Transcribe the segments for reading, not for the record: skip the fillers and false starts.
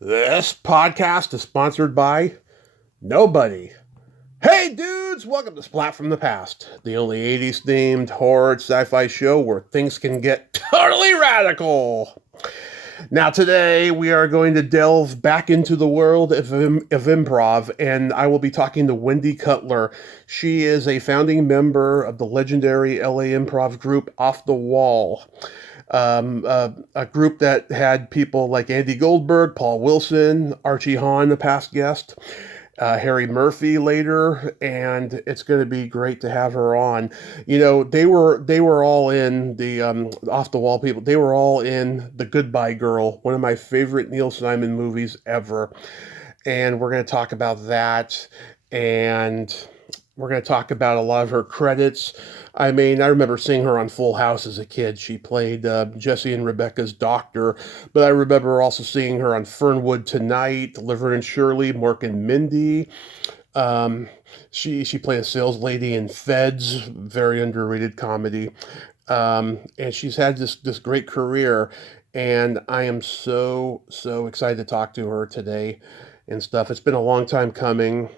This podcast is sponsored by nobody. Hey dudes, welcome to Splat from the Past, the only 80s themed horror sci-fi show where things can get totally radical. Now today we are going to delve back into the world of improv, and I will be talking to Wendy Cutler. She is a founding member of the legendary LA improv group Off the Wall. A group that had people like Andy Goldberg, Paul Wilson, Archie Hahn, a past guest, Harry Murphy later, and it's going to be great to have her on. You know, they were all in the Off the Wall people. They were all in The Goodbye Girl, one of my favorite Neil Simon movies ever, and we're going to talk about that. And we're going to talk about a lot of her credits. I mean, I remember seeing her on Full House as a kid. She played Jesse and Rebecca's doctor, but I remember also seeing her on Fernwood Tonight, Laverne and Shirley, Mork and Mindy. Um, she played a sales lady in Feds, very underrated comedy, and she's had this great career. And I am so excited to talk to her today and stuff. It's been a long time coming.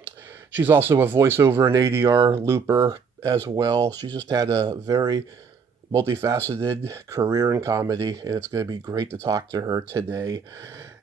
She's also a voiceover and ADR looper as well. She's just had a very multifaceted career in comedy, and it's going to be great to talk to her today.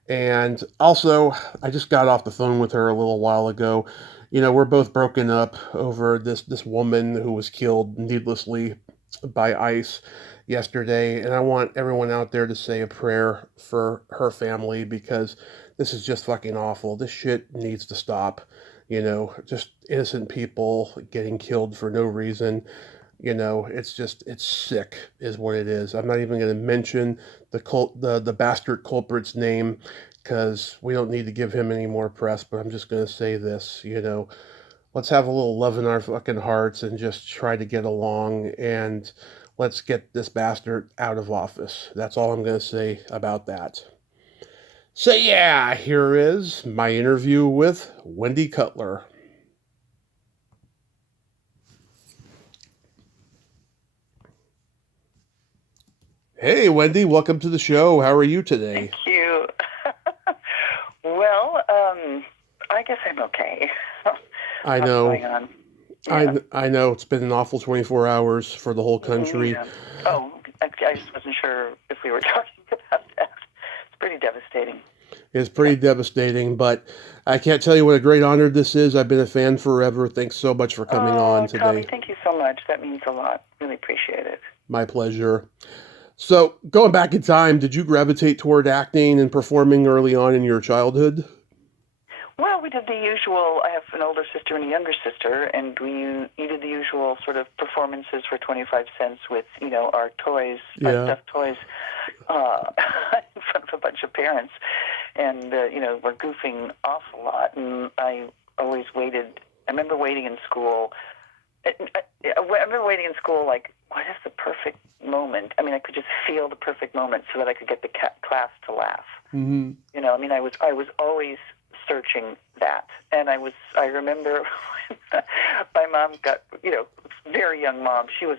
And also, I just got off the phone with her a little while ago. You know, we're both broken up over this woman who was killed needlessly by ICE yesterday, and I want everyone out there to say a prayer for her family because this is just fucking awful. This shit needs to stop. You know, just innocent people getting killed for no reason. You know, it's sick, is what it is. I'm not even going to mention the bastard culprit's name because we don't need to give him any more press. But I'm just going to say this. You know, let's have a little love in our fucking hearts and just try to get along and let's get this bastard out of office. That's all I'm going to say about that. So yeah, here is my interview with Wendy Cutler. Hey, Wendy, welcome to the show. How are you Thank today? you. Well, I guess I'm okay. I Lots know, going on. Yeah. I know it's been an awful 24 hours for the whole country. Yeah. Oh, I just wasn't sure if we were talking about that. It's pretty devastating. It's pretty devastating, but I can't tell you what a great honor this is. I've been a fan forever. Thanks so much for coming on Oh, Tommy, today. thank you so much. That means a lot. Really appreciate it. My pleasure. So, going back in time, did you gravitate toward acting and performing early on in your childhood? Well, we did the usual. I have an older sister and a younger sister, and we did the usual sort of performances for 25 cents with, our toys, our Yeah. stuffed toys, uh, in front of a bunch of parents. And, we're goofing off a lot. And I always waited. I remember waiting in school. I remember waiting in school, like, what is the perfect moment? I mean, I could just feel the perfect moment so that I could get the class to laugh. Mm-hmm. I was always searching that. And I remember my mom got, very young mom. She was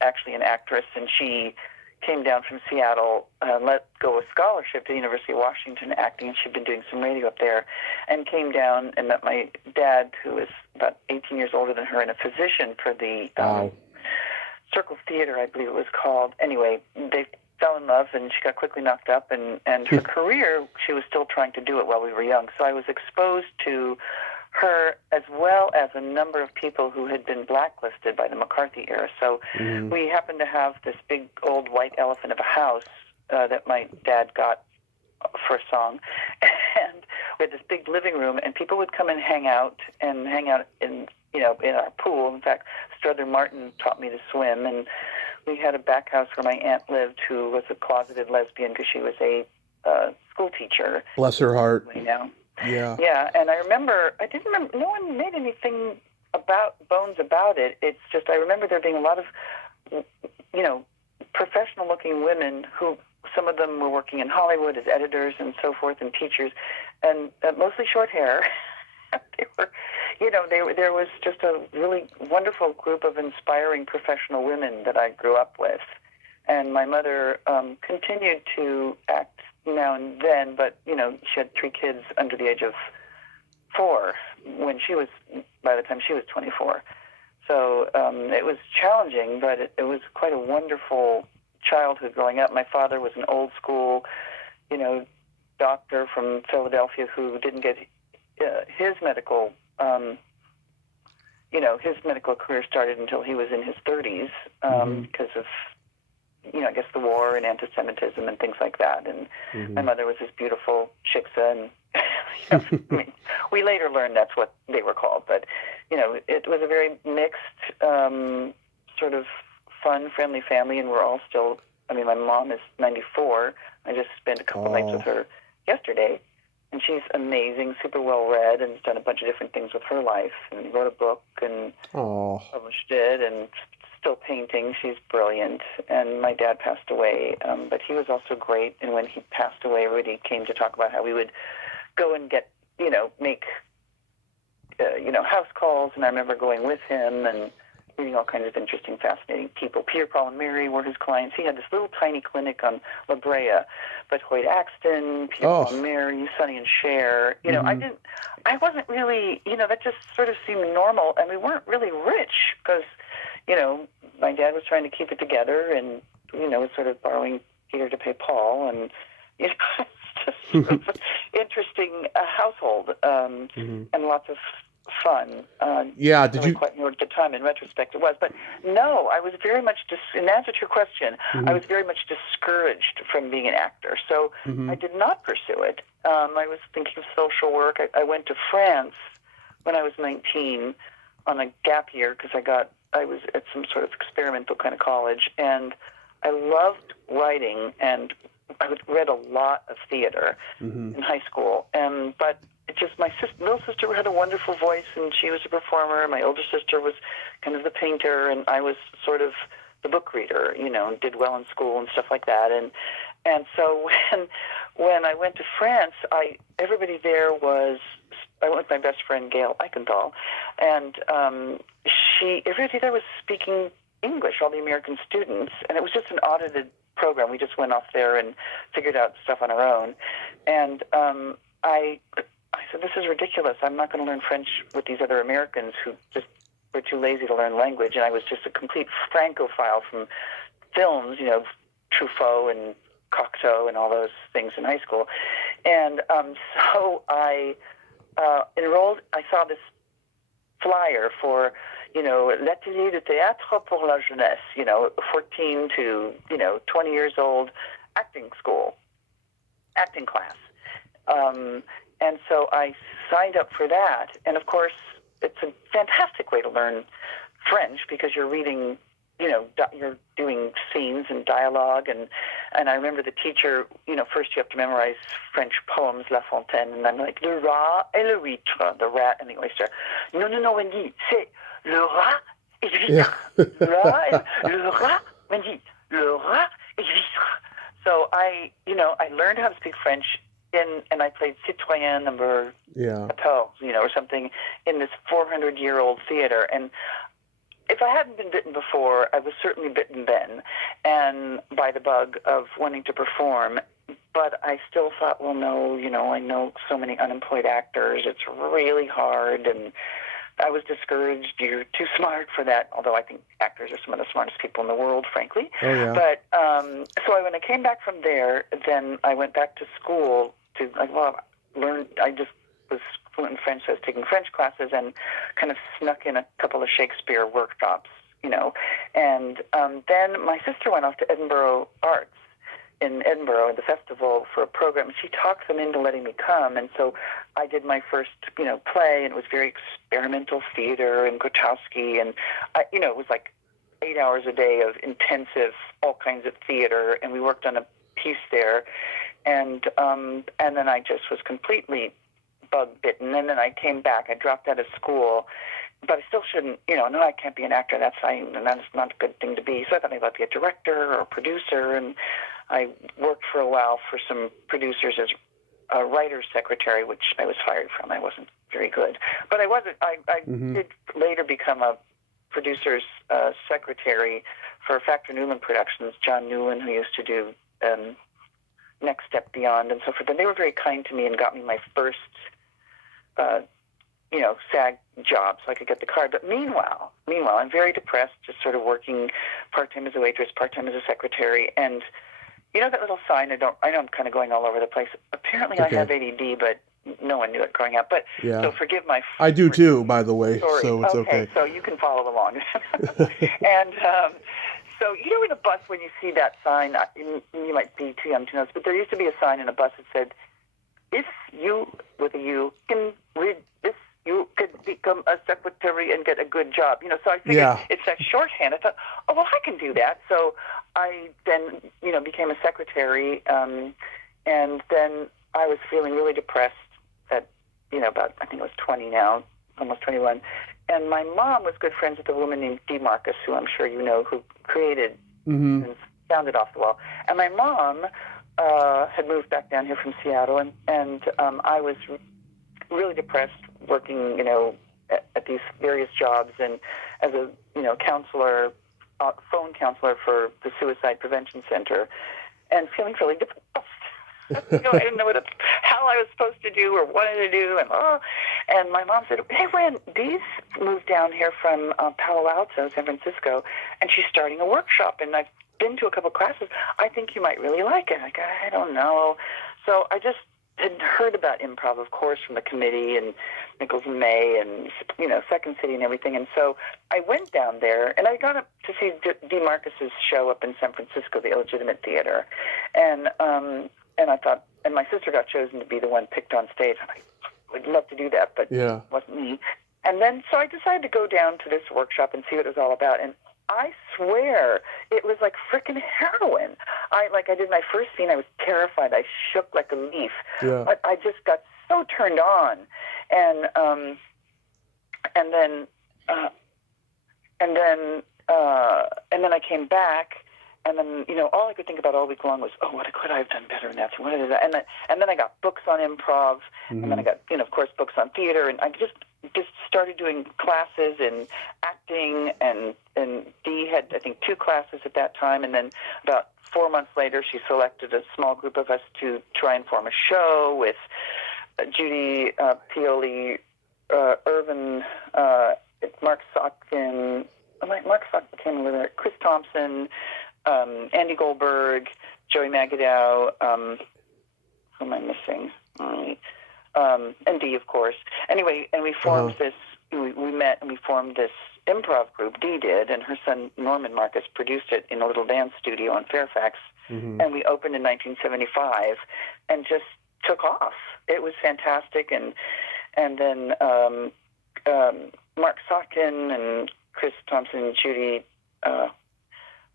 actually an actress, and she came down from Seattle, let go a scholarship to the University of Washington acting, and she'd been doing some radio up there, and came down and met my dad, who was about 18 years older than her and a physician for the Wow. Circle Theater, I believe it was called. Anyway, they fell in love, and she got quickly knocked up, and her career, she was still trying to do it while we were young. So I was exposed to her as well as a number of people who had been blacklisted by the McCarthy era. So Mm-hmm. we happened to have this big old white elephant of a house that my dad got for a song, and we had this big living room, and people would come and hang out in in our pool. In fact, Strother Martin taught me to swim, and we had a back house where my aunt lived, who was a closeted lesbian because she was a school teacher. Bless her heart. You know, Yeah. yeah. And I remember, I didn't remember. No one made anything about bones about it. It's just I remember there being a lot of, professional-looking women who. Some of them were working in Hollywood as editors and so forth, and teachers, and mostly short hair. They were, there was just a really wonderful group of inspiring professional women that I grew up with. And my mother continued to act, now and then, but, she had 3 kids under the age of 4 by the time she was 24. So it was challenging, but it was quite a wonderful childhood growing up. My father was an old school, doctor from Philadelphia who didn't get his medical, his medical career started until he was in his 30s because of, I guess the war and anti-Semitism and things like that. And my mother was this beautiful Chicsa, and we later learned that's what they were called. But, it was a very mixed, sort of fun, friendly family, and we're all still, my mom is 94. I just spent a couple nights with her yesterday, and she's amazing, super well-read, and has done a bunch of different things with her life, and wrote a book and published it, and still painting. She's brilliant. And my dad passed away, but he was also great. And when he passed away, everybody came to talk about how we would go and get, make, house calls. And I remember going with him and meeting all kinds of interesting, fascinating people. Peter, Paul, and Mary were his clients. He had this little tiny clinic on La Brea, but Hoyt Axton, Peter, Paul, and Mary, Sonny and Cher. I wasn't really, that just sort of seemed normal. And we weren't really rich because, my dad was trying to keep it together and, was sort of borrowing Peter to pay Paul. And, it's just sort of an interesting household and lots of fun. Did you? Quite more at the time. In retrospect, it was. But no, I was very much, in answer to your question, I was very much discouraged from being an actor. So I did not pursue it. I was thinking of social work. I went to France when I was 19 on a gap year because I was at some sort of experimental kind of college, and I loved writing, and I read a lot of theater in high school. But my little sister had a wonderful voice, and she was a performer. My older sister was kind of the painter, and I was sort of the book reader, did well in school and stuff like that. And so when I went to France, everybody there was. I went with my best friend, Gail Eichenthal, and everybody there was speaking English, all the American students, and it was just an audited program. We just went off there and figured out stuff on our own. And I said, this is ridiculous. I'm not going to learn French with these other Americans who just were too lazy to learn language, and I was just a complete Francophile from films, Truffaut and Cocteau and all those things in high school. And so I enrolled. I saw this flyer for, l'atelier de théâtre pour la jeunesse, 14 to, 20 years old acting class. And so I signed up for that. And of course, it's a fantastic way to learn French because you're reading, you're doing scenes and dialogue. And I remember the teacher, first you have to memorize French poems, La Fontaine, and I'm like, le rat et le huître, the rat and the oyster. Non, Wendy, c'est le rat et l'huître. Le rat, Wendy, le rat et l'huître. So I learned how to speak French and I played Citoyen number 14, or something in this 400-year-old theater. And if I hadn't been bitten before, I was certainly bitten then, and by the bug of wanting to perform. But I still thought, well, no, I know so many unemployed actors. It's really hard, and I was discouraged. You're too smart for that, although I think actors are some of the smartest people in the world, frankly. Oh, yeah. But so when I came back from there, then I went back to school to, learn. I just was fluent in French, so I was taking French classes and kind of snuck in a couple of Shakespeare workshops, And then my sister went off to Edinburgh Arts in Edinburgh at the festival for a program. She talked them into letting me come, and so I did my first, play, and it was very experimental theater and Grotowski, and it was like 8 hours a day of intensive, all kinds of theater, and we worked on a piece there, and then I just was completely bug bitten, and then I came back. I dropped out of school, but I still shouldn't, no, I can't be an actor. That's not a good thing to be. So I thought maybe I'd be a director or a producer, and I worked for a while for some producers as a writer's secretary, which I was fired from. I wasn't very good, but I did later become a producer's secretary for Factor Newland Productions. John Newland, who used to do next step beyond and so forth. And they were very kind to me and got me my first, SAG job so I could get the card. But meanwhile, I'm very depressed, just sort of working part-time as a waitress, part-time as a secretary. And you know that little sign, I know I'm kind of going all over the place. Apparently I have ADD, but no one knew it growing up. But so forgive my I do too, by the way, story. so it's okay. So you can follow along. And so, in a bus, when you see that sign, you might be too young to know this, but there used to be a sign in a bus that said, if you, with a U, can read this, you could become a secretary and get a good job. So I figured it's that shorthand. I thought, oh, well, I can do that. So I then, became a secretary, and then I was feeling really depressed at, about, I think I was 20 now, almost 21. And my mom was good friends with a woman named Dee Marcus, who I'm sure you know, who created and founded Off the Wall. And my mom had moved back down here from Seattle, and I was really depressed working, at these various jobs and as a, counselor, phone counselor for the Suicide Prevention Center, and feeling really depressed. I didn't know how I was supposed to do or what to do, and my mom said, "Hey, Wen, Dee's moved down here from Palo Alto, San Francisco, and she's starting a workshop, and I've been to a couple classes. I think you might really like it." I don't know. So I just had heard about improv, of course, from the committee and Nichols and May and, Second City and everything. And so I went down there, and I got up to see Dee Marcus's show up in San Francisco, the Illegitimate Theater. And I thought, and my sister got chosen to be the one picked on stage. I would love to do that, but it wasn't me. And then, so I decided to go down to this workshop and see what it was all about. And I swear, it was like frickin' heroin. I did my first scene. I was terrified. I shook like a leaf. Yeah. But I just got so turned on. And then I came back. And then, all I could think about all week long was, oh, what could I have done better in that? What is that? And then I got books on improv, and then I got, of course, books on theater, and I just started doing classes in acting, and Dee had, I think, 2 classes at that time, and then about 4 months later, she selected a small group of us to try and form a show with Judy Pioli, Irvin, Mark Sotkin, came with her, Chris Thompson, Andy Goldberg, Joey Magadow, who am I missing? And Dee, of course. Anyway, and we formed this, we met and we formed this improv group, Dee did, and her son Norman Marcus produced it in a little dance studio on Fairfax, and we opened in 1975 and just took off. It was fantastic, and then Mark Sotkin and Chris Thompson and Judy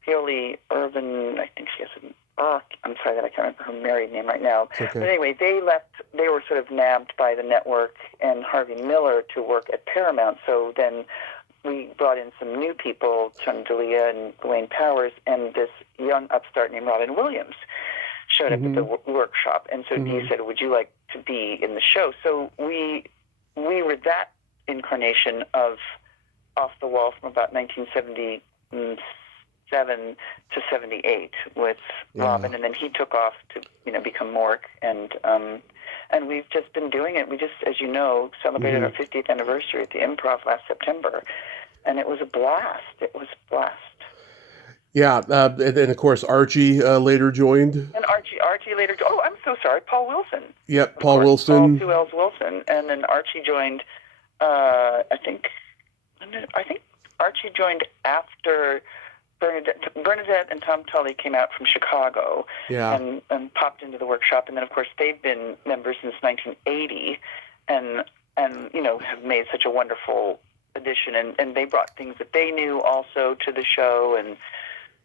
Pioli, Irvin, I think she has I'm sorry that I can't remember her married name right now. Okay. But anyway, they left. They were sort of nabbed by the network and Harvey Miller to work at Paramount. So then we brought in some new people, Chun D'Elia and Wayne Powers, and this young upstart named Robin Williams showed up at the workshop. And so Dee said, "Would you like to be in the show?" So we were that incarnation of Off the Wall from about 1977 to 78 with Robin, and then he took off to become Mork, and we've just been doing it. We just, as you know, celebrated our 50th anniversary at the Improv last September, and it was a blast. Yeah, and then of course Archie later joined. And Archie later. Oh, I'm so sorry, Paul Wilson. Yep, Paul Wilson. Paul 2 L's Wilson, and then Archie joined. I think Archie joined after Bernadette and Tom Tully came out from Chicago and popped into the workshop, and then of course they've been members since 1980, and have made such a wonderful addition, and they brought things that they knew also to the show, and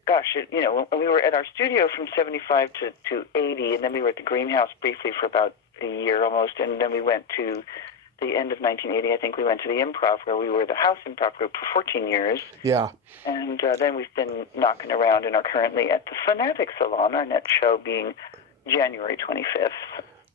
gosh, we were at our studio from 75 to 80, and then we were at the Greenhouse briefly for about a year almost, and then we went to the end of 1980, I think we went to the Improv, where we were the house improv group for 14 years. Yeah. And then we've been knocking around and are currently at the Fanatic Salon, our next show being January 25th.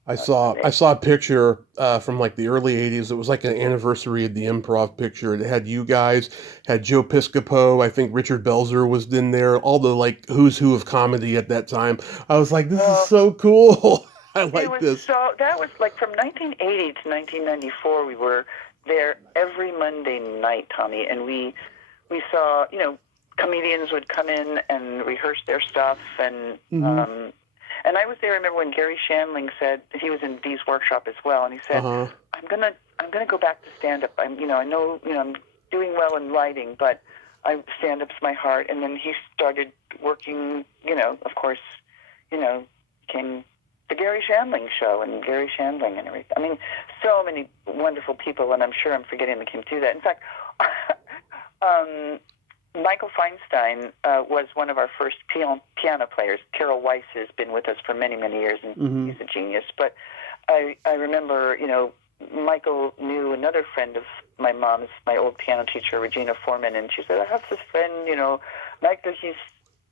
I saw a picture from like the early '80s. It was like an anniversary of the Improv picture. It had you guys, had Joe Piscopo. I think Richard Belzer was in there. All the like who's who of comedy at that time. I was like, this is Well, so cool. I it like was this. that was like from 1980 to 1994. We were there every Monday night, Tommy, and we saw, comedians would come in and rehearse their stuff, Mm-hmm. and I was there. I remember when Gary Shandling said he was in Dee's workshop as well, and he said, Uh-huh. I'm gonna go back to stand up. I know, I'm doing well in writing, but stand up's my heart. And then he started working, of course, came the Gary Shandling show and Gary Shandling and everything. I mean, so many wonderful people, and I'm sure I'm forgetting that came through that. In fact, Michael Feinstein was one of our first piano players. Carol Weiss has been with us for many, many years, and Mm-hmm. he's a genius. But I remember, Michael knew another friend of my mom's, my old piano teacher, Regina Foreman, and she said, I have this friend, Michael, he's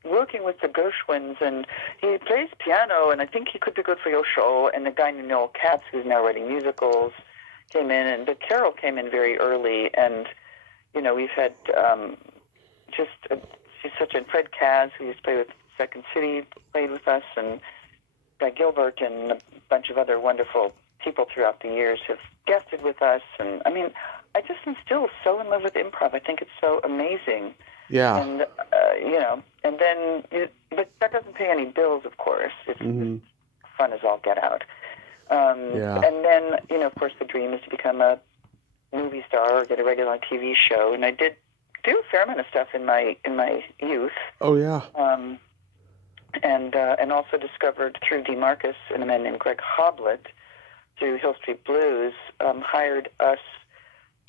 working with the Gershwins, and he plays piano, and I think he could be good for your show. And the guy named Noel Katz, who's now writing musicals, came in, but Carol came in very early, and, we've had she's such a Fred Kaz, who used to play with Second City, played with us, and Guy Gilbert, and a bunch of other wonderful people throughout the years have guested with us. And, I mean, I just am still so in love with improv. I think it's so amazing. Yeah. And, and then, but that doesn't pay any bills, of course. It's Mm-hmm. fun as all get out. Yeah. And then, of course, the dream is to become a movie star or get a regular TV show. And I did do a fair amount of stuff in my youth. Oh yeah. And also discovered through Dee Marcus and a man named Greg Hoblet through Hill Street Blues, hired us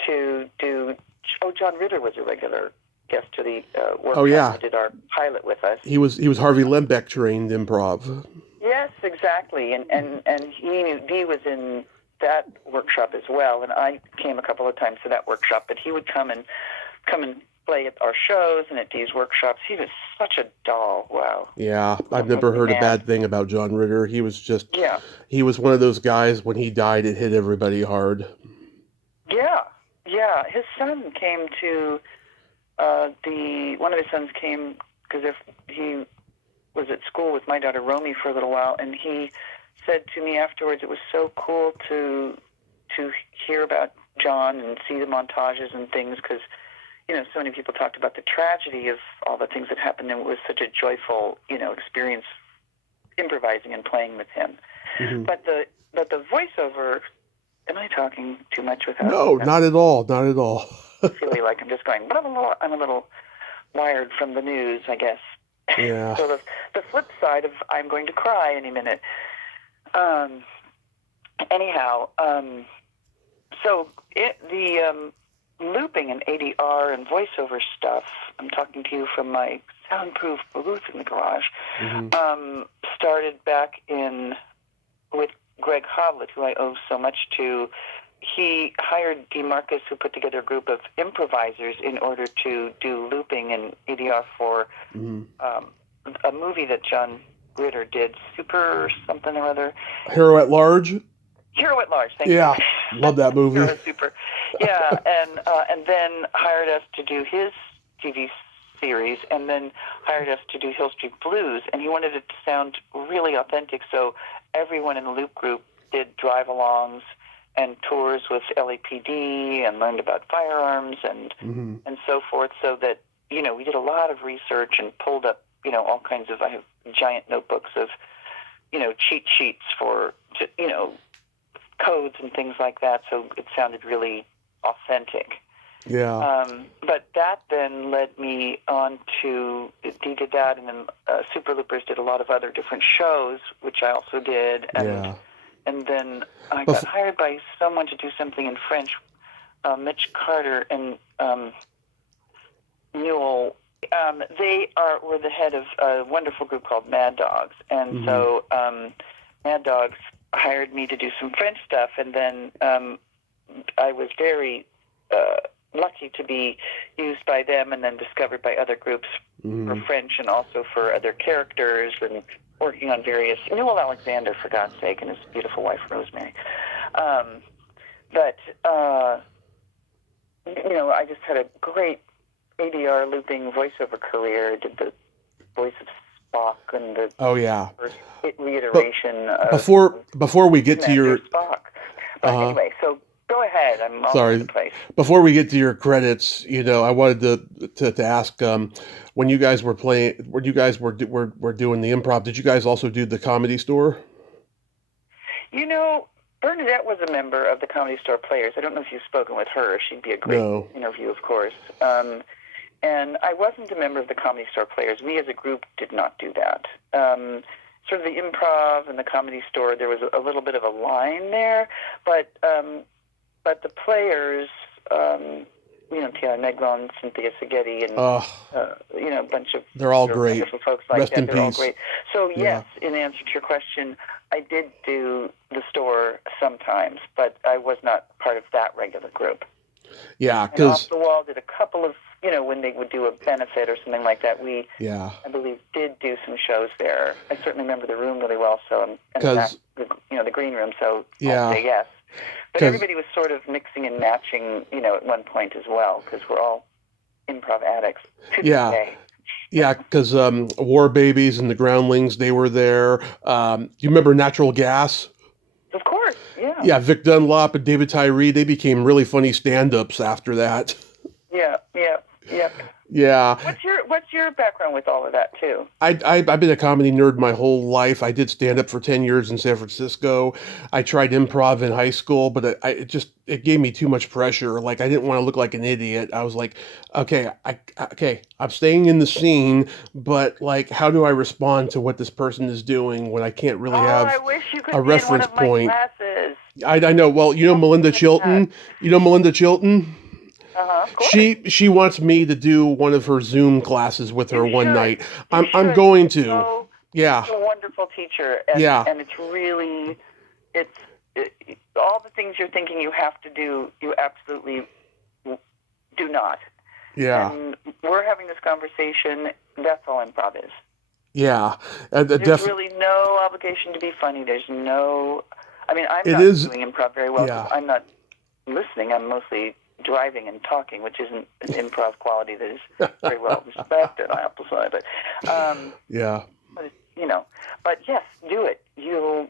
to do. Oh, John Ritter was a regular guest to the workshop. Oh yeah. He did our pilot with us. He was Harvey Lembeck trained improv. Yes, exactly. And Dee was in that workshop as well, and I came a couple of times to that workshop. But he would come and play at our shows and at Dee's workshops. He was such a doll. Wow. Yeah, I've never heard a bad thing about John Ritter. He was he was one of those guys. When he died, it hit everybody hard. Yeah. His son came to one of his sons came because if he was at school with my daughter Romy for a little while, and he said to me afterwards, it was so cool to hear about John and see the montages and things, because so many people talked about the tragedy of all the things that happened, and it was such a joyful, experience improvising and playing with him. Mm-hmm. But the voiceover, am I talking too much without? No, not at all. Not at all. I feel like I'm just going, blah, blah, blah. I'm a little wired from the news, I guess. Yeah. So the flip side of I'm going to cry any minute. So the looping and ADR and voiceover stuff, I'm talking to you from my soundproof booth in the garage, Mm-hmm. started back with Greg Hoblet, who I owe so much to. He hired Dee Marcus, who put together a group of improvisers in order to do looping and ADR for Mm-hmm. a movie that John Ritter did, Super something or other. Hero at Large. Hero at Large, thank you. Yeah, love that movie. Hero Super. Yeah, and then hired us to do his TV series, and then hired us to do Hill Street Blues, and he wanted it to sound really authentic, so everyone in the Loop group did drive-alongs and tours with LAPD and learned about firearms and Mm-hmm. and so forth, so that, we did a lot of research and pulled up, all kinds of, I have giant notebooks of, cheat sheets for, codes and things like that, so it sounded really authentic. Yeah. But that then led me on to, Dee did that, and then Super Loopers did a lot of other different shows, which I also did, and then I got hired by someone to do something in French, Mitch Carter and Newell. They were the head of a wonderful group called Mad Dogs, and Mm-hmm. so Mad Dogs hired me to do some French stuff, and then I was very lucky to be used by them and then discovered by other groups Mm-hmm. for French and also for other characters and working on various, Newell Alexander, for God's sake, and his beautiful wife, Rosemary. But I just had a great ADR looping voiceover career. Did the voice of Spock and the first reiteration before we get to your Spock. But anyway, so go ahead. I'm all sorry. over the place. Before we get to your credits, I wanted to ask, when you guys were playing, when you guys were doing the improv, did you guys also do the Comedy Store? Bernadette was a member of the Comedy Store Players. I don't know if you've spoken with her. She'd be a great interview, of course. And I wasn't a member of the Comedy Store Players. We as a group did not do that. Sort of the Improv and the Comedy Store, there was a little bit of a line there, but the Players, Tiana Neglon, Cynthia Seghetti, and a bunch of they're all great. Wonderful folks like Rest that. in They're peace. all great. So yes, in answer to your question, I did do the store sometimes, but I was not part of that regular group. Yeah, and Off the Wall did a couple of, when they would do a benefit or something like that, we, I believe, did do some shows there. I certainly remember the room really well, so, and the green room, so I'll say yes. But everybody was sort of mixing and matching, at one point as well, because we're all improv addicts to this day. Yeah, because War Babies and the Groundlings, they were there. You remember Natural Gas? Of course, yeah. Yeah, Vic Dunlop and David Tyree, they became really funny stand-ups after that. Yeah. Yeah. What's your background with all of that too? I've been a comedy nerd my whole life. I did stand-up for 10 years in San Francisco. I tried improv in high school, but it gave me too much pressure. Like, I didn't want to look like an idiot. I was like, okay, I'm staying in the scene, but like, how do I respond to what this person is doing when I can't really have I wish you could a be reference in one of point? My classes. I know. Well, Melinda Chilton. Melinda Chilton? Of course. She wants me to do one of her Zoom classes with her one night. I'm going to. So, yeah. She's a wonderful teacher. And, and it's really, all the things you're thinking you have to do, you absolutely do not. Yeah. And we're having this conversation. That's all improv is. Yeah. There's really no obligation to be funny. There's no, I'm not doing improv very well. Yeah. I'm not listening. I'm mostly driving and talking, which isn't an improv quality that is very well respected, I have to say. But but yes, do it. You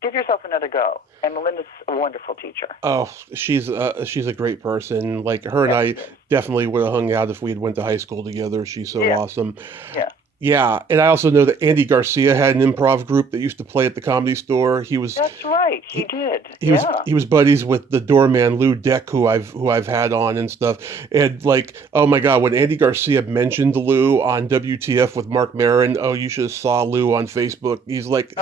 give yourself another go. And Melinda's a wonderful teacher. Oh, she's a great person. Like, her and I definitely would have hung out if we had went to high school together. She's so awesome. Yeah. Yeah, and I also know that Andy Garcia had an improv group that used to play at the Comedy Store. That's right, he did. He was buddies with the doorman Lou Deck, who I've had on and stuff. And like, oh my God, when Andy Garcia mentioned Lou on WTF with Mark Maron, you should have saw Lou on Facebook. He's like,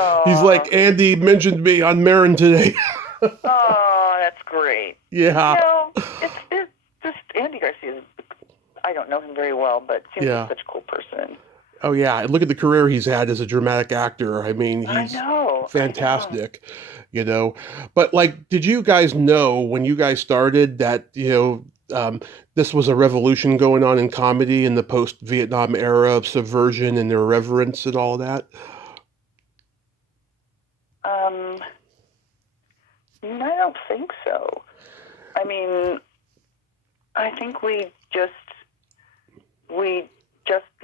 Andy mentioned me on Maron today. Oh, that's great. Yeah. It's just Andy Garcia. I don't know him very well, but seems like such a cool person. Oh yeah, and look at the career he's had as a dramatic actor. I mean, he's fantastic, But like, did you guys know when you guys started that, this was a revolution going on in comedy in the post-Vietnam era of subversion and irreverence and all of that? I don't think so. I mean, I think we just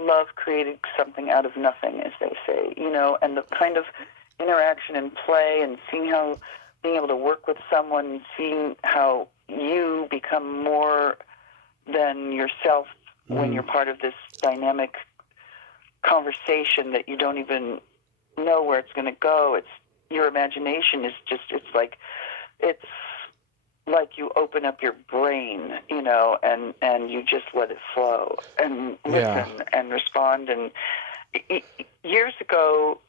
love creating something out of nothing, as they say, and the kind of interaction and play and being able to work with someone, seeing how you become more than yourself when you're part of this dynamic conversation that you don't even know where it's going to go. It's your imagination is just, it's like you open up your brain, and you just let it flow and listen and respond. And years ago,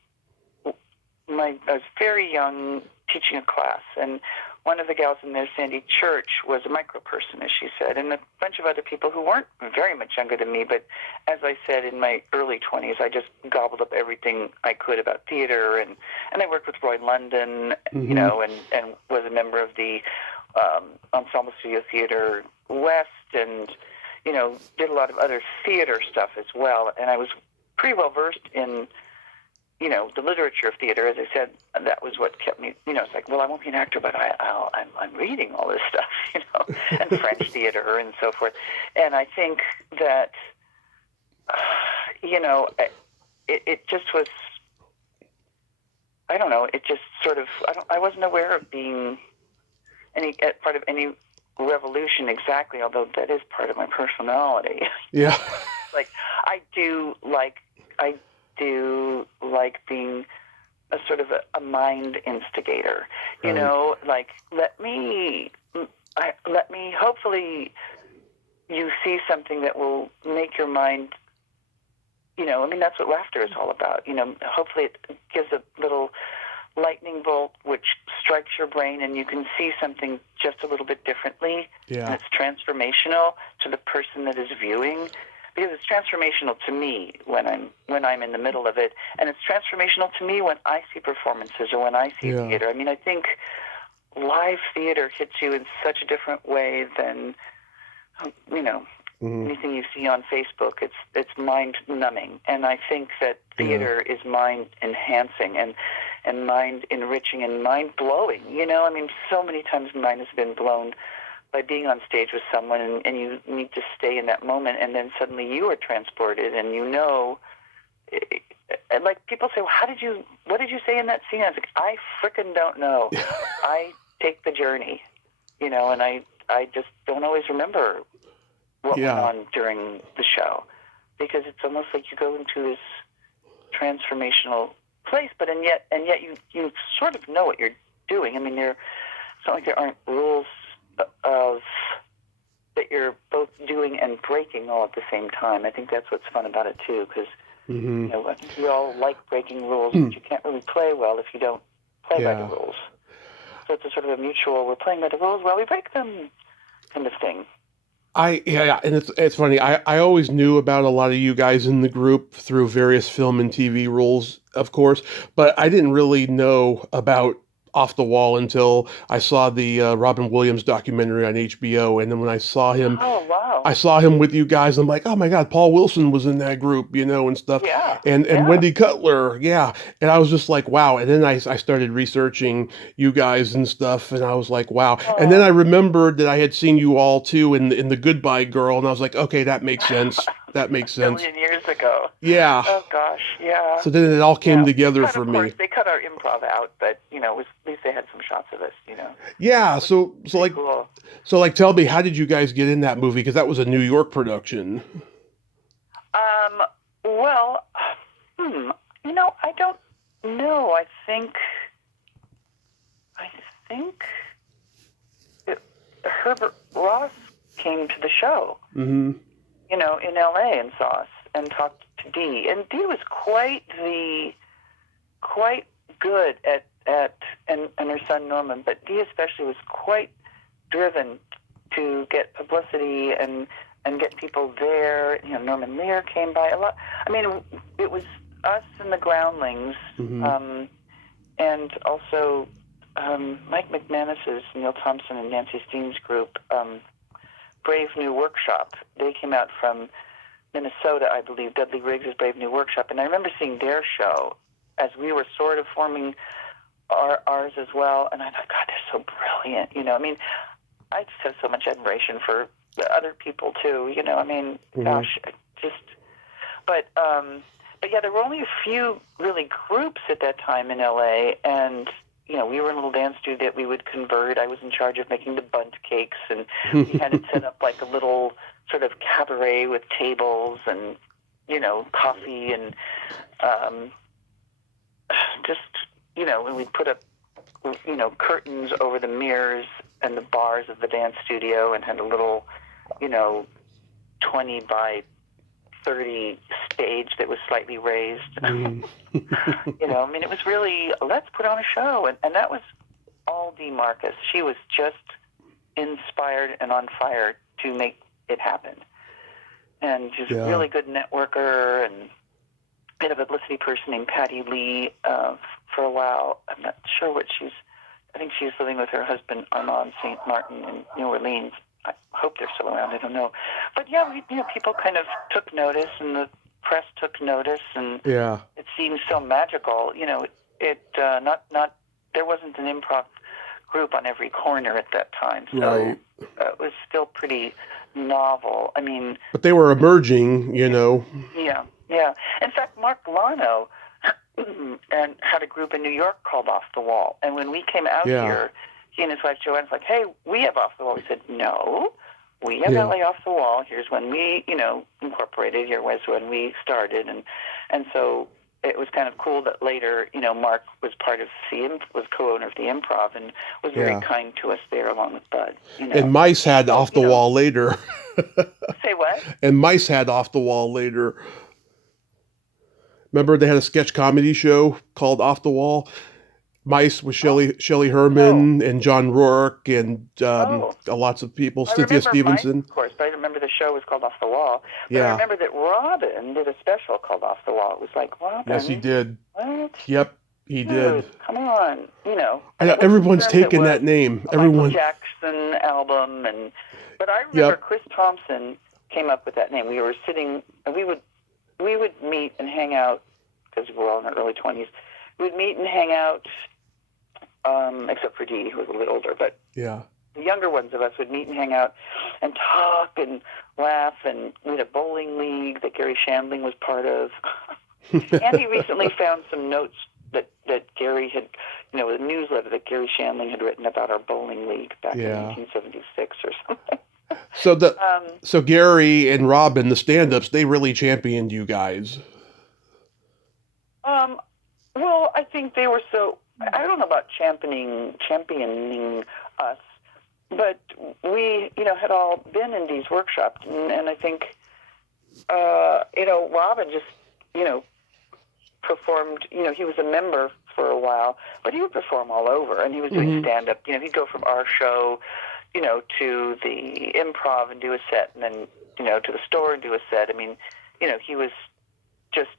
I was very young teaching a class, and one of the gals in there, Sandy Church, was a micro person, as she said, and a bunch of other people who weren't very much younger than me, but as I said, in my early 20s, I just gobbled up everything I could about theater, and I worked with Roy London, and was a member of the Ensemble Studio Theater West, and did a lot of other theater stuff as well. And I was pretty well versed in the literature of theater, as I said, that was what kept me, it's like, well, I won't be an actor, but I'm reading all this stuff, and French theater and so forth. And I think that, it just was, I don't know, it just sort of, I wasn't aware of being part of any revolution exactly, although that is part of my personality. Yeah. Like, I do like being a sort of a mind instigator, like let me hopefully you see something that will make your mind, that's what laughter is all about. Hopefully it gives a little lightning bolt which strikes your brain and you can see something just a little bit differently. Yeah. And it's transformational to the person that is viewing. Because it's transformational to me when I'm in the middle of it, and it's transformational to me when I see performances or when I see theater. I mean, I think live theater hits you in such a different way than anything you see on Facebook. It's mind numbing, and I think that theater is mind enhancing and mind enriching and mind blowing. I mean, so many times mine has been blown by being on stage with someone, and you need to stay in that moment, and then suddenly you are transported, and and like people say, well, what did you say in that scene? I was like, I frickin' don't know. I take the journey, and I just don't always remember what went on during the show, because it's almost like you go into this transformational place, but and yet you sort of know what you're doing. I mean, it's not like there aren't rules of that you're both doing and breaking all at the same time. I think that's what's fun about it too, because we all like breaking rules, but you can't really play well if you don't play by the rules. So it's a sort of a mutual, we're playing by the rules while we break them kind of thing. And it's funny. I always knew about a lot of you guys in the group through various film and TV roles, of course, but I didn't really know about Off the Wall until I saw the Robin Williams documentary on HBO, and then when I saw him, I saw him with you guys. I'm like, oh my God, Paul Wilson was in that group, and stuff. Yeah. And Wendy Cutler, And I was just like, wow. And then I started researching you guys and stuff, and I was like, wow. And then I remembered that I had seen you all too in the Goodbye Girl, and I was like, okay, that makes sense. That makes sense. A million years ago. Yeah. Oh gosh, yeah. So then it all came together for me. Of course, they cut our improv out, but at least they had some shots of us. Yeah. So like, cool. Tell me, how did you guys get in that movie? Because that was a New York production. Well, I don't know. I think Herbert Ross came to the show. Mm-hmm. In L.A. and saw us and talked to Dee. And Dee was quite good at and her son Norman, but Dee especially was quite driven to get publicity and get people there. Norman Lear came by a lot. I mean, it was us and the Groundlings, and also Mike McManus's, Neil Thompson and Nancy Steen's group, Brave New Workshop. They came out from Minnesota, I believe, Dudley Riggs' Brave New Workshop. And I remember seeing their show as we were sort of forming ours as well. And I thought, God, they're so brilliant. I mean, I just have so much admiration for the other people, too. I mean, gosh, but yeah, there were only a few really groups at that time in L.A., and we were in a little dance studio that we would convert. I was in charge of making the bundt cakes, and we had it set up like a little sort of cabaret with tables and, coffee and and we'd put up, curtains over the mirrors and the bars of the dance studio and had a little, 20 by 30 stage that was slightly raised. I mean, it was really, let's put on a show. And that was all Dee Marcus. She was just inspired and on fire to make it happen. And she's a really good networker and had a publicity person named Patty Lee for a while. I'm not sure I think she's living with her husband Armand St. Martin in New Orleans. I hope they're still around. I don't know. But yeah, people kind of took notice, and the press took notice, and Yeah. it seemed so magical. You know, not there wasn't an improv group on every corner at that time, so Right. it was still pretty novel. I mean, But they were emerging, you know. yeah. In fact, Mark Lano and had a group in New York called Off the Wall, and when we came out Yeah. here, he and his wife Joanne was like, "Hey, we have Off the Wall." We said, "No, we have Yeah. LA Off the Wall. Here's when we, incorporated. Here was when we started." And so it was kind of cool that later, Mark was was co-owner of the Improv and was very Yeah. kind to us there along with Bud. And Mice had Off the Wall later. Say what? And Mice had Off the Wall later. Remember they had a sketch comedy show called Off the Wall? Mice with Shelley Herman and John Rourke and lots of people. I Cynthia remember Stevenson. Mice, of course, but I remember the show was called Off the Wall. But Yeah. I remember that Robin did a special called Off the Wall. It was like, Robin? Yes, he did. What? Yep, he did. Come on, I know, everyone's taken that name. Everyone. Michael Jackson album, but I remember Chris Thompson came up with that name. We were sitting, and we would meet and hang out because we were all in our early 20s. We would meet and hang out, except for Dee, who was a little bit older, but Yeah. the younger ones of us would meet and hang out and talk and laugh, and we had a bowling league that Gary Shandling was part of. And he recently found some notes that Gary had, a newsletter that Gary Shandling had written about our bowling league back in 1976 or something. So Gary and Robin, the stand-ups, they really championed you guys. Well, I think they were I don't know about championing us, but we, had all been in Dee's workshop, and I think, Robin just, performed, he was a member for a while, but he would perform all over, and he was doing stand-up. He'd go from our show, to the Improv and do a set, and then, to the store and do a set. I mean, he was just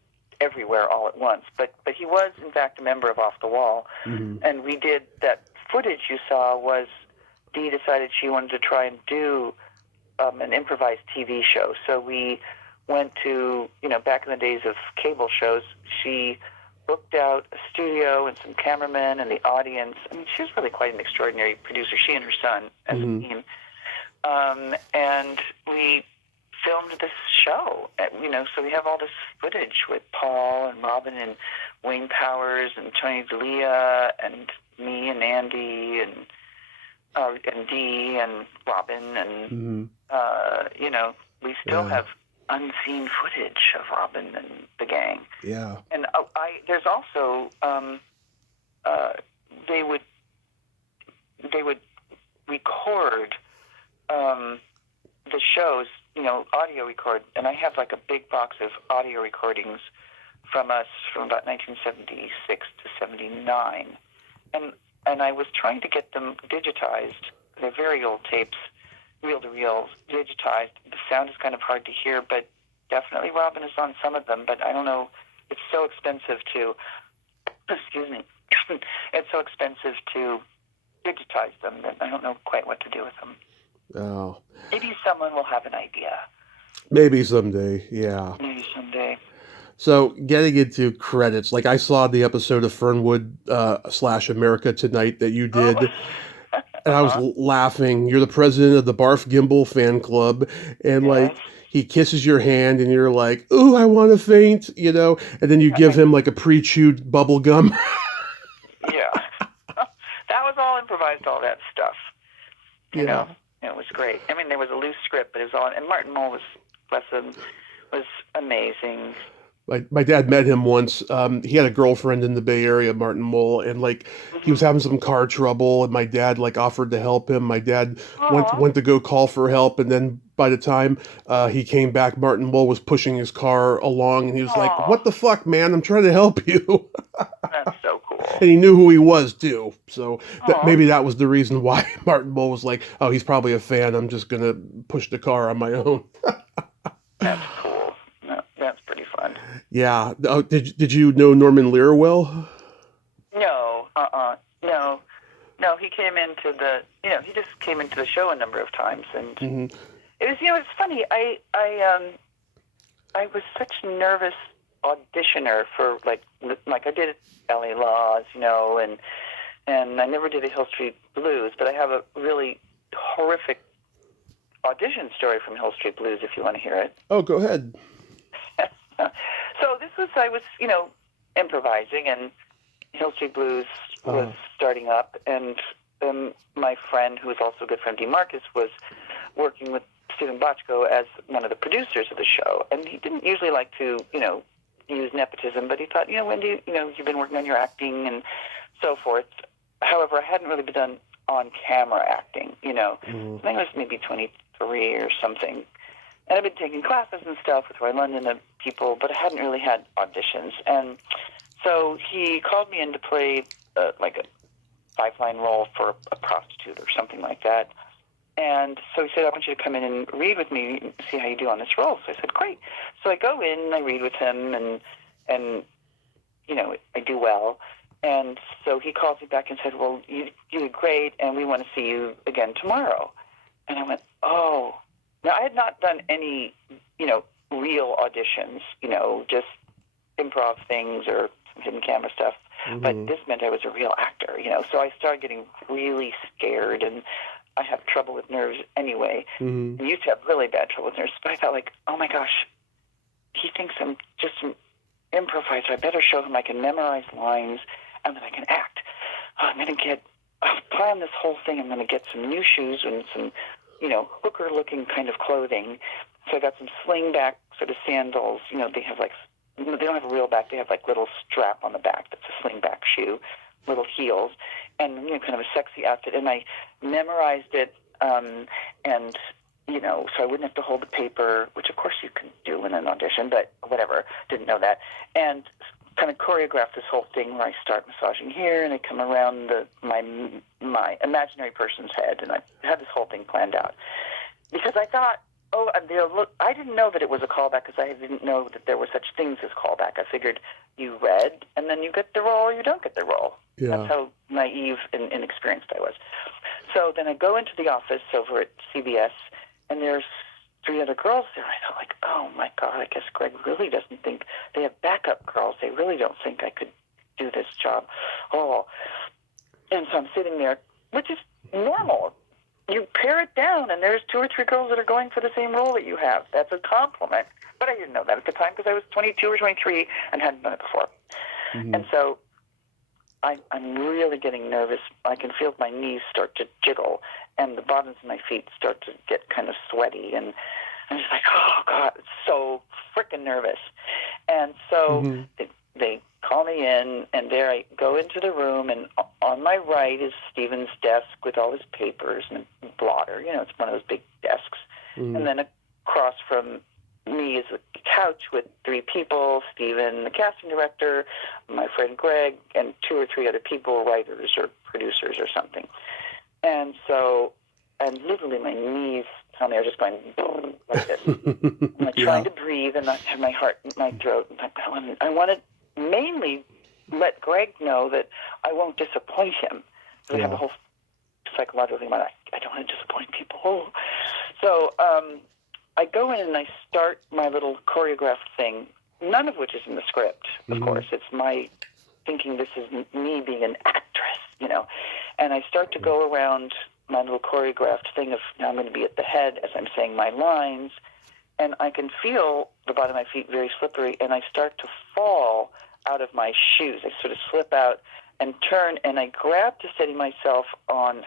everywhere all at once. But he was, in fact, a member of Off the Wall. And we did, that footage you saw was, Dee decided she wanted to try and do an improvised TV show. So we went to, back in the days of cable shows, she booked out a studio and some cameramen and the audience. I mean, she was really quite an extraordinary producer, she and her son as a team. And we filmed this show, so we have all this footage with Paul and Robin and Wayne Powers and Tony D'Elia and me and Andy and Dee and Robin and, we still have unseen footage of Robin and the gang. Yeah. And there's also, they would record the shows, audio record, and I have like a big box of audio recordings from us from about 1976 to 79, and I was trying to get them digitized. They're very old tapes, reel-to-reel, digitized. The sound is kind of hard to hear, but definitely Robin is on some of them, but I don't know, it's so expensive to, excuse me, it's so expensive to digitize them that I don't know quite what to do with them. Oh. Maybe someone will have an idea. Maybe someday, yeah. Maybe someday. So getting into credits, like I saw the episode of Fernwood / America Tonight that you did, and I was laughing. You're the president of the Barf Gimbal fan club, and like he kisses your hand, and you're like, "Ooh, I want to faint," and then you give him like a pre-chewed bubble gum. Yeah, that was all improvised. All that stuff, you know. It was great. I mean, there was a loose script, but it was all. And Martin Mull bless him, was amazing. My dad met him once. He had a girlfriend in the Bay Area, Martin Mull, and like he was having some car trouble, and my dad like offered to help him. My dad went to go call for help, and then by the time he came back, Martin Mull was pushing his car along, and he was like, "What the fuck, man? I'm trying to help you." That's so cool. And he knew who he was too, so maybe that was the reason why Martin Mull was like, "Oh, he's probably a fan. I'm just gonna push the car on my own." That's cool. No, that's pretty fun. Yeah. Did you know Norman Lear well? No. No. He came into he just came into the show a number of times, and it was, it's funny. I was such a nervous auditioner for like I did LA Laws, and I never did a Hill Street Blues, but I have a really horrific audition story from Hill Street Blues if you want to hear it. Oh, go ahead. So I was, improvising, and Hill Street Blues was starting up, and my friend, who was also a good friend, DeMarcus, was working with Stephen Bochco as one of the producers of the show. And he didn't usually like to, use nepotism, but he thought, Wendy, you've been working on your acting and so forth. However, I hadn't really been done on-camera acting, I think I was maybe 23 or something. And I've been taking classes and stuff with Roy London and people, but I hadn't really had auditions. And so he called me in to play like a 5-line role for a prostitute or something like that. And so he said, I want you to come in and read with me and see how you do on this role. So I said, great. So I go in and I read with him, and I do well. And so he calls me back and said, well, you did great, and we want to see you again tomorrow. And I went, oh. Now, I had not done any, real auditions, just improv things or hidden camera stuff. Mm-hmm. But this meant I was a real actor, So I started getting really scared, and I have trouble with nerves anyway. Mm-hmm. I used to have really bad trouble with nerves, but I felt like, oh my gosh, he thinks I'm just an improviser. I better show him I can memorize lines and that I can act. I'll plan this whole thing. I'm going to get some new shoes and some, hooker-looking kind of clothing. So I got some sling-back sort of sandals. They have they don't have a real back. They have little strap on the back that's a sling-back shoe, little heels, and kind of a sexy outfit. And I memorized it, so I wouldn't have to hold the paper, which of course you can do in an audition, but whatever, didn't know that. And kind of choreographed this whole thing where I start massaging here and I come around my imaginary person's head, and I had this whole thing planned out. Because I thought, I didn't know that it was a callback, because I didn't know that there were such things as callback. I figured you read, and then you get the role or you don't get the role. Yeah. That's how naive and inexperienced I was. So then I go into the office over at CBS, and there's 3 other girls there. I thought, oh my God, I guess Greg really doesn't think they have backup girls. They really don't think I could do this job. Oh. And so I'm sitting there, which is normal. You pare it down, and there's 2 or 3 girls that are going for the same role that you have. That's a compliment. But I didn't know that at the time, because I was 22 or 23 and hadn't done it before. Mm-hmm. And so I'm really getting nervous. I can feel my knees start to jiggle, and the bottoms of my feet start to get kind of sweaty. And I'm just like, oh, God, it's so freaking nervous. And so they call me in, and there I go into the room, and on my right is Stephen's desk with all his papers and a blotter. It's one of those big desks. Mm-hmm. And then across from me is a couch with 3 people, Stephen, the casting director, my friend Greg, and 2 or 3 other people, writers or producers or something. And so, and literally my knees tell me I was just going boom, like this. I'm trying to breathe and not have my heart in my throat. I want to mainly let Greg know that I won't disappoint him. So I have a whole psychological thing about I don't want to disappoint people. So I go in and I start my little choreographed thing, none of which is in the script, of course. It's my thinking this is me being an actress, And I start to go around my little choreographed thing of now I'm going to be at the head as I'm saying my lines, and I can feel the bottom of my feet very slippery, and I start to fall out of my shoes. I sort of slip out and turn, and I grab to steady myself on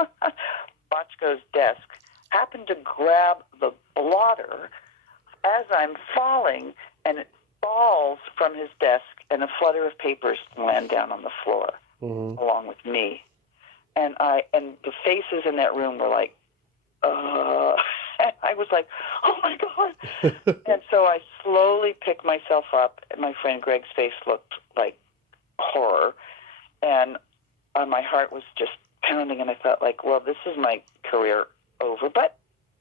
Bochco's desk, happen to grab the blotter as I'm falling, and it falls from his desk, and a flutter of papers land down on the floor along with me. And the faces in that room were like, and I was like, oh my God. And so I slowly picked myself up, and my friend Greg's face looked like horror. And my heart was just pounding, and I felt like, well, this is my career over. But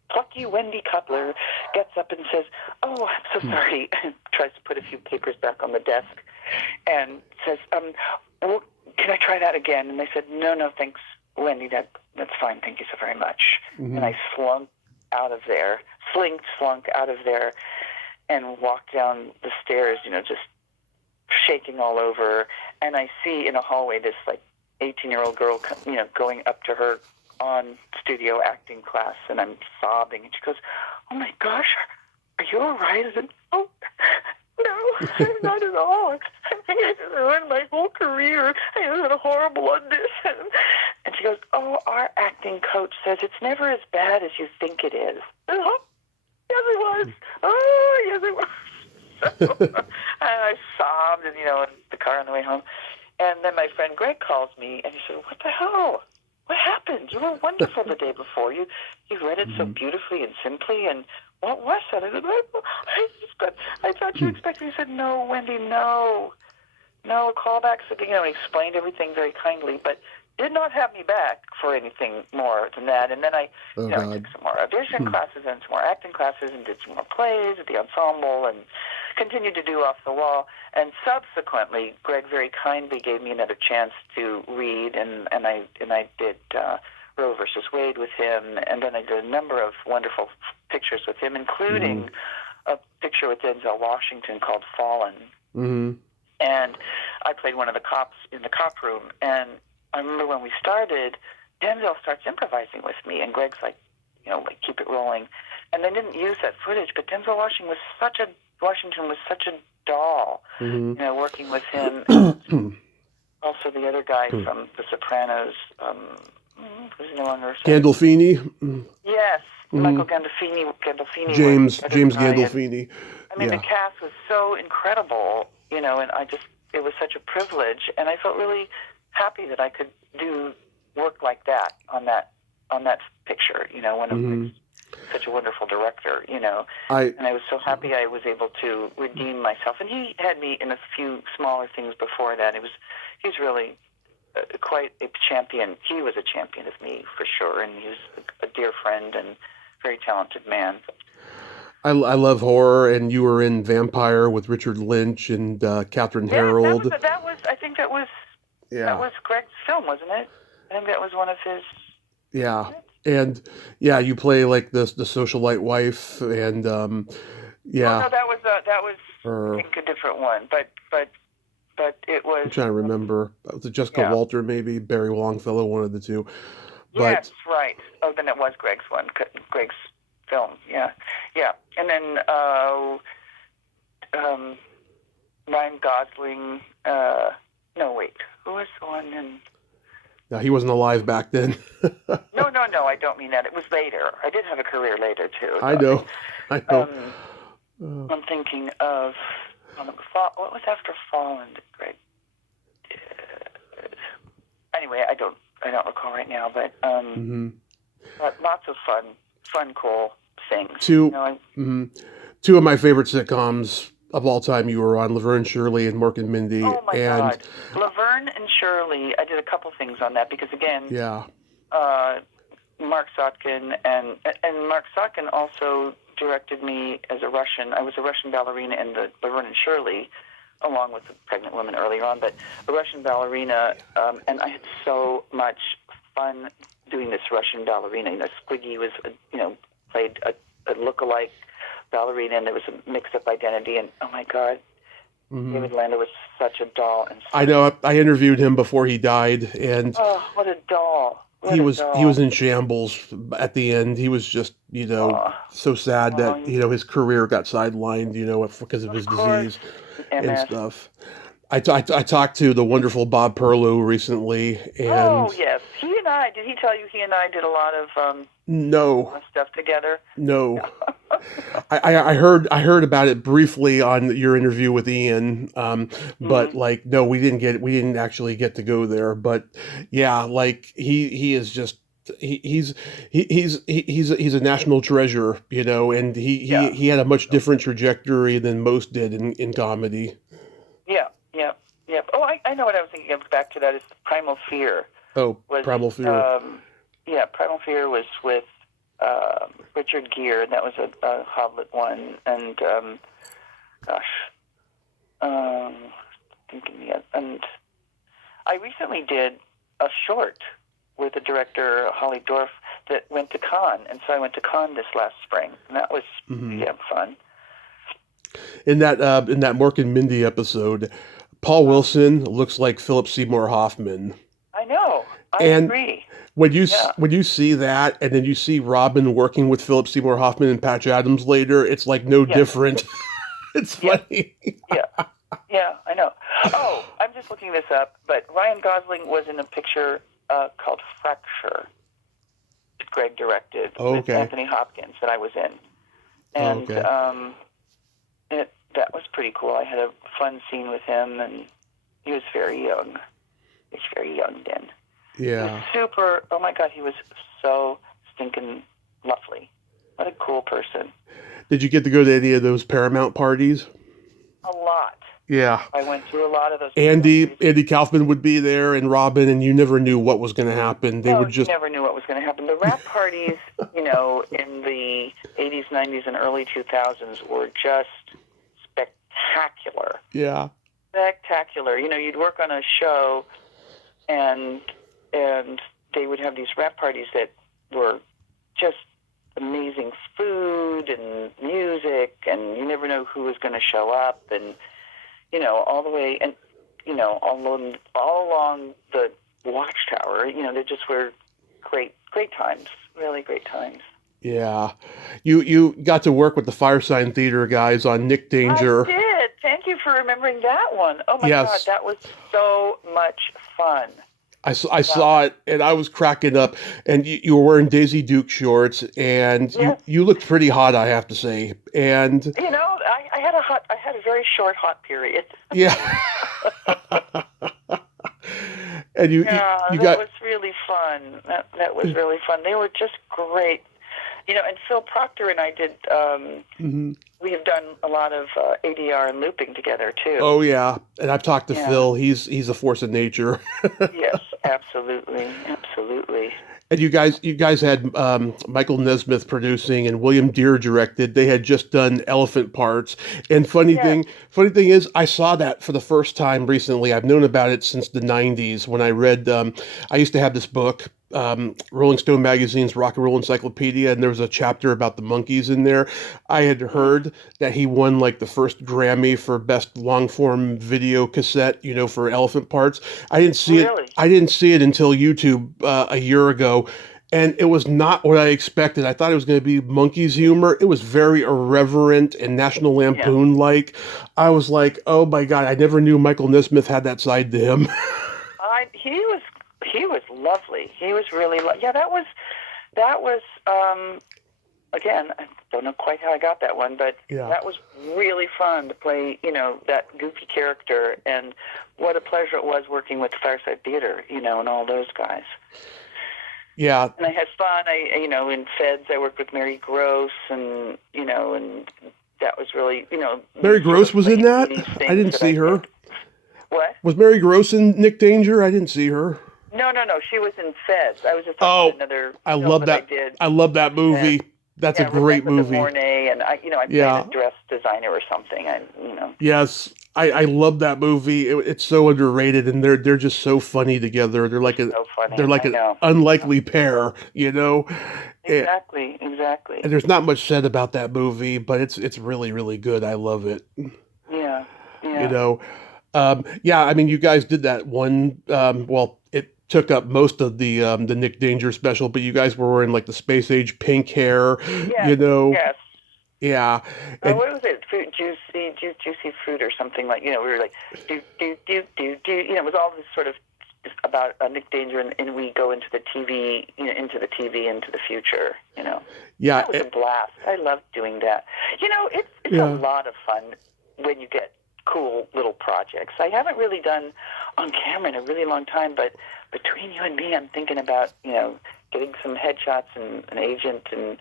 plucky Wendy Cutler gets up and says, oh, I'm so sorry, and tries to put a few papers back on the desk and says, well, can I try that again? And they said, no, thanks, Wendy, that's fine, thank you so very much. Mm-hmm. And I slunk out of there, slunk out of there, and walk down the stairs, just shaking all over. And I see in a hallway this 18-year-old girl, going up to her on studio acting class, and I'm sobbing. And she goes, "Oh my gosh, are you all right?" I said, "Oh, no, I'm not at all. I think I just ruined my whole career. I just had a horrible audition." And she goes, "Oh, our acting coach says it's never as bad as you think it is." I said, "Oh, yes, it was. Oh, yes, it was." And I sobbed, and in the car on the way home. And then my friend Greg calls me, and he said, "What the hell? What happened? You were wonderful the day before. You read it so beautifully and simply, and what was it?" I said, I thought you expected. He said, "No, Wendy, no. Callbacks." He explained everything very kindly, but did not have me back for anything more than that. And then I took some more audition classes and some more acting classes and did some more plays at the ensemble and continued to do Off the Wall. And subsequently, Greg very kindly gave me another chance to read, and I did Roe versus Wade with him, and then I did a number of wonderful pictures with him, including a picture with Denzel Washington called Fallen. Mm-hmm. And I played one of the cops in the cop room, and I remember when we started, Denzel starts improvising with me, and Greg's like, keep it rolling. And they didn't use that footage, but Denzel Washington was such a doll, working with him. And also the other guy from The Sopranos, who's no longer... Gandolfini? Yes, Michael Gandolfini. James Gandolfini. The cast was so incredible, and it was such a privilege, and I felt really happy that I could do work like that on that picture, when I'm such a wonderful director, and I was so happy I was able to redeem myself. And he had me in a few smaller things before that. He's really quite a champion. He was a champion of me for sure, and he was a dear friend and very talented man. I love horror, and you were in Vampire with Richard Lynch and Catherine Harold. That was Greg's film, wasn't it? I think that was one of his. Yeah, and you play the socialite wife, and Oh, no, that was I think a different one, but it was. I'm trying to remember. Was it Jessica Walter, maybe Barry Longfellow, one of the two? Yes, right. Oh, then it was Greg's one, Greg's film. Yeah, and then Ryan Gosling. No, wait. Who was the one in... No, he wasn't alive back then. No, I don't mean that. It was later. I did have a career later, too. I know. I'm thinking of... what was after Fallen that Greg did? Anyway, I don't recall right now, but lots of fun, cool things. Two of my favorite sitcoms of all time you were on, Laverne and Shirley and Mork and Mindy. Oh my God. Laverne and Shirley, I did a couple things on that because, again, Mark Sotkin, and Mark Sotkin also directed me as a Russian. I was a Russian ballerina in the Laverne and Shirley, along with the pregnant woman earlier on, but a Russian ballerina, and I had so much fun doing this Russian ballerina. Squiggy was, played a look-alike ballerina, and there was a mixed-up identity, and oh my God, David Lander was such a doll. And I know. I interviewed him before he died, and what a doll! He was in shambles at the end. He was just so sad that his career got sidelined because of his disease and stuff. I talked to the wonderful Bob Perlow recently, and yes, did he tell you he and I did a lot of stuff together? No. I heard about it briefly on your interview with Ian, but no, we didn't actually get to go there. But yeah, he is just he's a national treasure, and he had a much different trajectory than most did in comedy. Yeah. Oh, I know what I was thinking of. Back to that is Primal Fear. Oh, Primal Fear. Primal Fear was with Richard Gere, and that was a Hoblet one. And and I recently did a short with the director Holly Dorf that went to Cannes, and so I went to Cannes this last spring, and that was fun. In that Mork and Mindy episode, Paul Wilson looks like Philip Seymour Hoffman. I know. I And agree. when you Yeah. when you see that, and then you see Robin working with Philip Seymour Hoffman and Patch Adams later, it's like no different. It's Yeah. funny. Yeah, I know. Oh, I'm just looking this up, but Ryan Gosling was in a picture called Fracture that Greg directed with Anthony Hopkins that I was in. And that was pretty cool. I had a fun scene with him, and he was very young. He was very young then. Yeah. He was super, oh my God, he was so stinking lovely. What a cool person. Did you get to go to any of those Paramount parties? A lot. Yeah. I went through a lot of those. Andy Kaufman would be there, and Robin, and you never knew what was going to happen. They would just... you never knew what was going to happen. The rap parties, in the 80s, 90s, and early 2000s were just spectacular. Yeah. Spectacular. You'd work on a show, and they would have these rap parties that were just amazing food and music, and you never know who was going to show up, and all the way, and all along the Watchtower, they just were great times, really great times. Yeah, you got to work with the Firesign Theater guys on Nick Danger. I did. Thank you for remembering that one. Oh my God, that was so much fun. I saw it, and I was cracking up. And you were wearing Daisy Duke shorts, and you looked pretty hot, I have to say. And I had a very short hot period. Yeah. And that was really fun. That was really fun. They were just great. And Phil Proctor and I did. We have done a lot of ADR and looping together too. Oh yeah, and I've talked to Phil. He's a force of nature. Yes, absolutely. And you guys had Michael Nesmith producing and William Deere directed. They had just done Elephant Parts. And funny thing is, I saw that for the first time recently. I've known about it since the 90s when I read. I used to have this book, Rolling Stone magazine's Rock and Roll Encyclopedia, and there was a chapter about the Monkees in there. I had heard that he won like the first Grammy for best long form video cassette, for Elephant Parts. I didn't see it. I didn't see it until YouTube a year ago. And it was not what I expected. I thought it was going to be Monkees humor. It was very irreverent and National Lampoon-like. I was like, oh my God, I never knew Michael Nesmith had that side to him. He was lovely. He was really that was again, I don't know quite how I got that one, but that was really fun to play, that goofy character, and what a pleasure it was working with the Fireside Theater, and all those guys. Yeah. And I had fun. In Feds, I worked with Mary Gross, and, and that was really, Mary Gross was in that? I didn't see her. What? Was Mary Gross in Nick Danger? I didn't see her. No. She was in Feds. I was just talking about another I love that. I love that movie. That's a great movie. Mornay, and I played a dress designer or something. Yes, I love that movie. It's so underrated, and they're just so funny together. They're like an unlikely pair, Exactly. And there's not much said about that movie, but it's really, really good. I love it. Yeah. I mean, you guys did that one. It took up most of the Nick Danger special, but you guys were wearing like the space age pink hair, Yes. Yeah. And, what was it? Juicy fruit or something like, we were like, do. It was all this sort of about Nick Danger, and we go into the TV, into the future, Yeah. That was a blast. I loved doing that. It's a lot of fun when you get cool little projects. I haven't really done on camera in a really long time, but between you and me, I'm thinking about, getting some headshots and an agent and,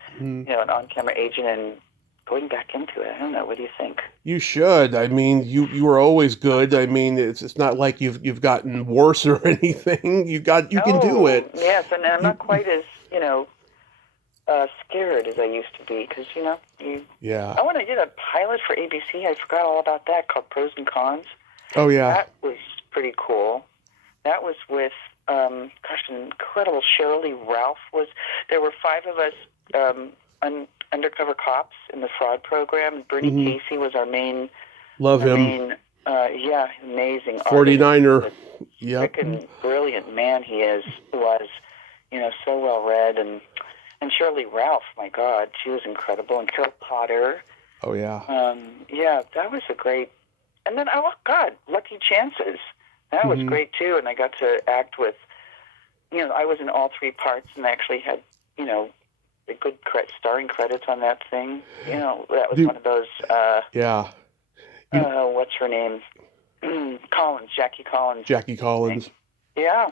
an on-camera agent and going back into it. I don't know. What do you think? You should. I mean, you were always good. I mean, it's not like you've gotten worse or anything. You can do it. Yes, and I'm not quite as, scared as I used to be, because, I want to get a pilot for ABC. I forgot all about that, called Pros and Cons. Oh, yeah. That was pretty cool. That was with, an incredible Shirley Ralph. There were 5 of us Undercover Cops in the fraud program. Bernie Casey was our main. Love him. Amazing 49er. Yep. Freaking brilliant man he was, so well read. And Shirley Ralph, my God, she was incredible. And Carol Potter. Oh, yeah. That was a great. And then, Lucky Chances. That was great, too. And I got to act with, I was in all three parts and I actually had, the good starring credits on that thing. That was one of those. What's her name? Jackie Collins. Jackie Collins. Yeah.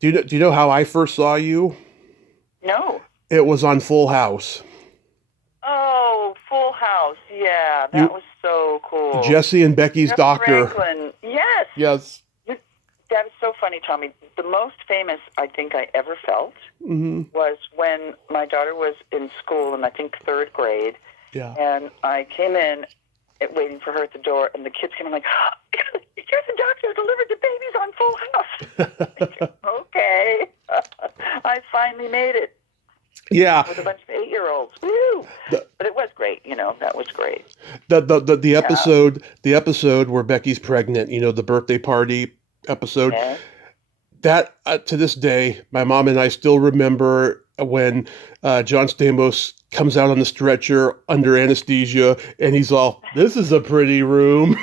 Do you know how I first saw you? No. It was on Full House. Oh, Full House. Yeah, that was so cool. Jesse and Becky's doctor. Franklin. Yes. Yes. That is so funny, Tommy. The most famous I think I ever felt was when my daughter was in school in, I think, 3rd grade. Yeah. And I came in waiting for her at the door, and the kids came in like, here's the doctor who delivered the babies on Full House. Okay. I finally made it. Yeah. With a bunch of 8-year-olds. Woo! But it was great, that was great. The episode where Becky's pregnant, the birthday party episode, that to this day, my mom and I still remember when John Stamos comes out on the stretcher under anesthesia, and he's all, "This is a pretty room."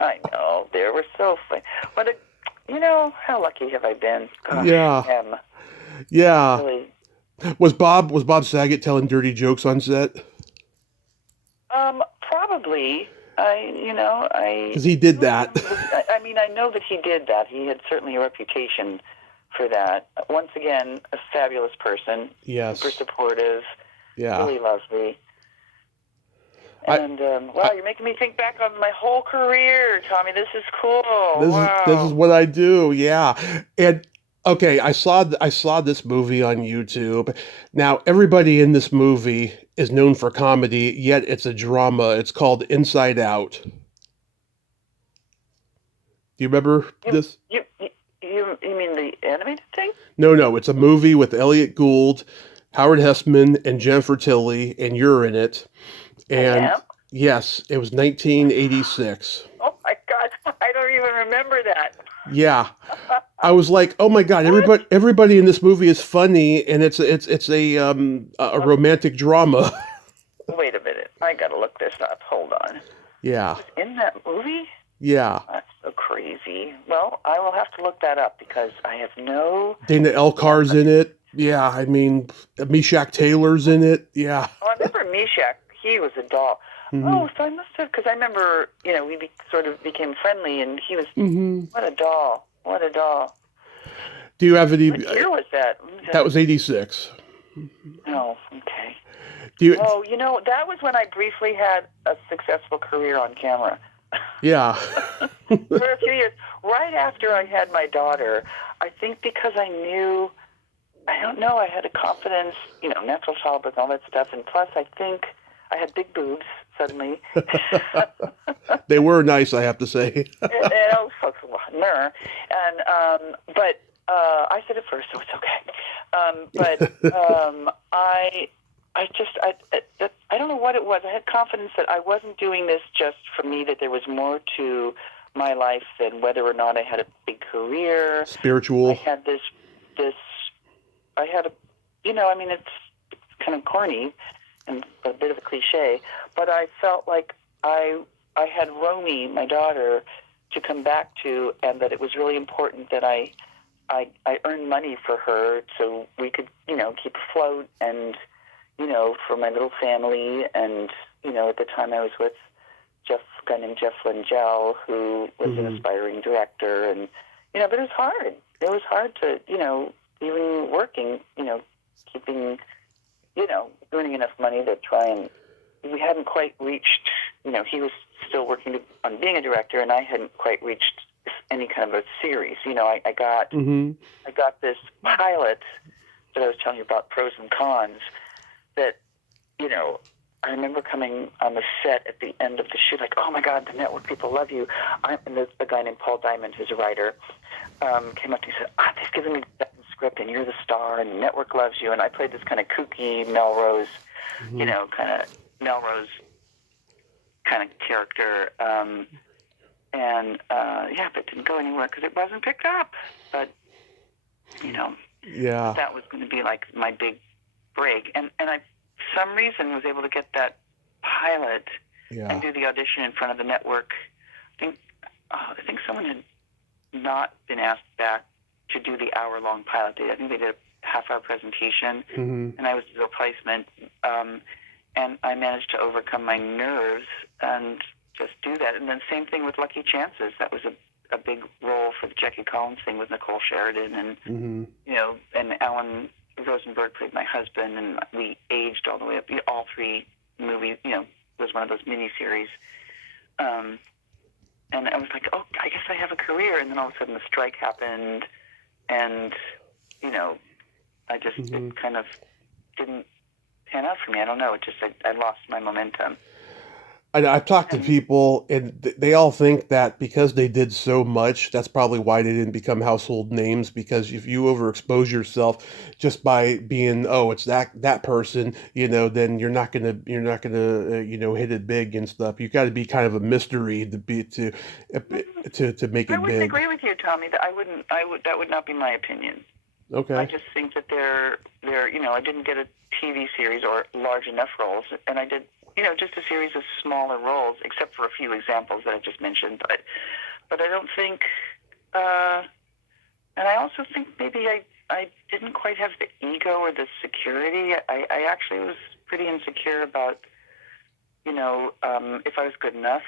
I know. They were so funny. But, how lucky have I been? Gosh, yeah. Yeah. Really. Was Bob Saget telling dirty jokes on set? Probably. Because he did that. I know that he did that. He had certainly a reputation for that. Once again, a fabulous person. Yes. Super supportive. Yeah. Really lovely. And, you're making me think back on my whole career, Tommy. This is cool. This is what I do, yeah. And, okay, I saw this movie on YouTube. Now, everybody in this movie is known for comedy, yet it's a drama. It's called Inside Out. Do you remember this? You mean the animated thing? No. It's a movie with Elliot Gould, Howard Hessman, and Jennifer Tilly, and you're in it. And yes, it was 1986. Oh my God, I don't even remember that. Yeah, I was like, oh my God, everybody in this movie is funny, and it's a romantic drama. Wait a minute, I gotta look this up. Hold on. Yeah. It was in that movie? Yeah. That's so crazy. Well, I will have to look that up because I have no. Dana Elkar's in it. Yeah, I mean, Meshach Taylor's in it. Yeah. Oh, I remember Meshach. He was a doll. Mm-hmm. Oh, so I must have, because I remember, we sort of became friendly, and he was, what a doll. What a doll. Do you have any... What year was that? That was 86. Oh, okay. That was when I briefly had a successful career on camera. Yeah. For a few years. Right after I had my daughter, I think because I knew, I don't know, I had a confidence, natural childbirth and all that stuff, and plus I think I had big boobs suddenly. They were nice, I have to say. But I said it first, so it's okay. I don't know what it was. I had confidence that I wasn't doing this just for me, that there was more to my life than whether or not I had a big career. Spiritual. I had it's kind of corny and a bit of a cliche, but I felt like I had Romy, my daughter, to come back to, and that it was really important that I earned money for her so we could, keep afloat and, for my little family. And, at the time I was with a guy named Jeff Lingell, who was an aspiring director. And, but it was hard. It was hard to, even working, keeping, earning enough money to try and, we hadn't quite reached, he was still working on being a director, and I hadn't quite reached any kind of a series. I got this pilot that I was telling you about, Pros and Cons, that, I remember coming on the set at the end of the shoot, like, oh my God, the network people love you. And a guy named Paul Diamond, who's a writer, came up to me and said, they've given me the script, and you're the star, and the network loves you. And I played this kind of kooky Melrose, kind of Melrose kind of character. But it didn't go anywhere because it wasn't picked up. But, that was going to be like my big break. And I, for some reason, was able to get that pilot and do the audition in front of the network. I think someone had not been asked back to do the hour-long pilot. I think they did a half-hour presentation, and I was the replacement. And I managed to overcome my nerves and just do that. And then same thing with Lucky Chances. That was a big role for the Jackie Collins thing with Nicole Sheridan. And, and Alan Rosenberg played my husband, and we aged all the way up. All three movies, was one of those miniseries. And I was like, oh, I guess I have a career. And then all of a sudden the strike happened, and, I just, it kind of didn't pan out for me. I don't know. It just, I lost my momentum. I've talked to people, and they all think that because they did so much, that's probably why they didn't become household names. Because if you overexpose yourself just by being, it's that person, then you're not gonna hit it big and stuff. You got to be kind of a mystery to make it big. I wouldn't agree with you, Tommy. That would not be my opinion. Okay. I just think that they're I didn't get a TV series or large enough roles, and I did. Just a series of smaller roles, except for a few examples that I just mentioned. But I don't think, and I also think maybe I didn't quite have the ego or the security. I actually was pretty insecure about, if I was good enough.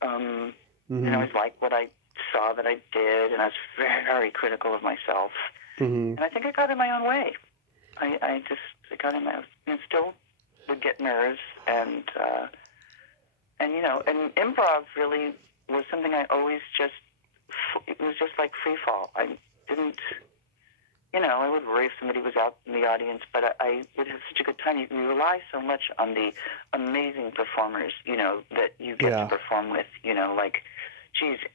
I always liked what I saw that I did, and I was very, very critical of myself. And I think I got in my own way. I got in my own, still would get nerves, and improv really was something I always it was just like free fall. I didn't, I would worry if somebody was out in the audience, but I would have such a good time. You rely so much on the amazing performers, that you get to perform with,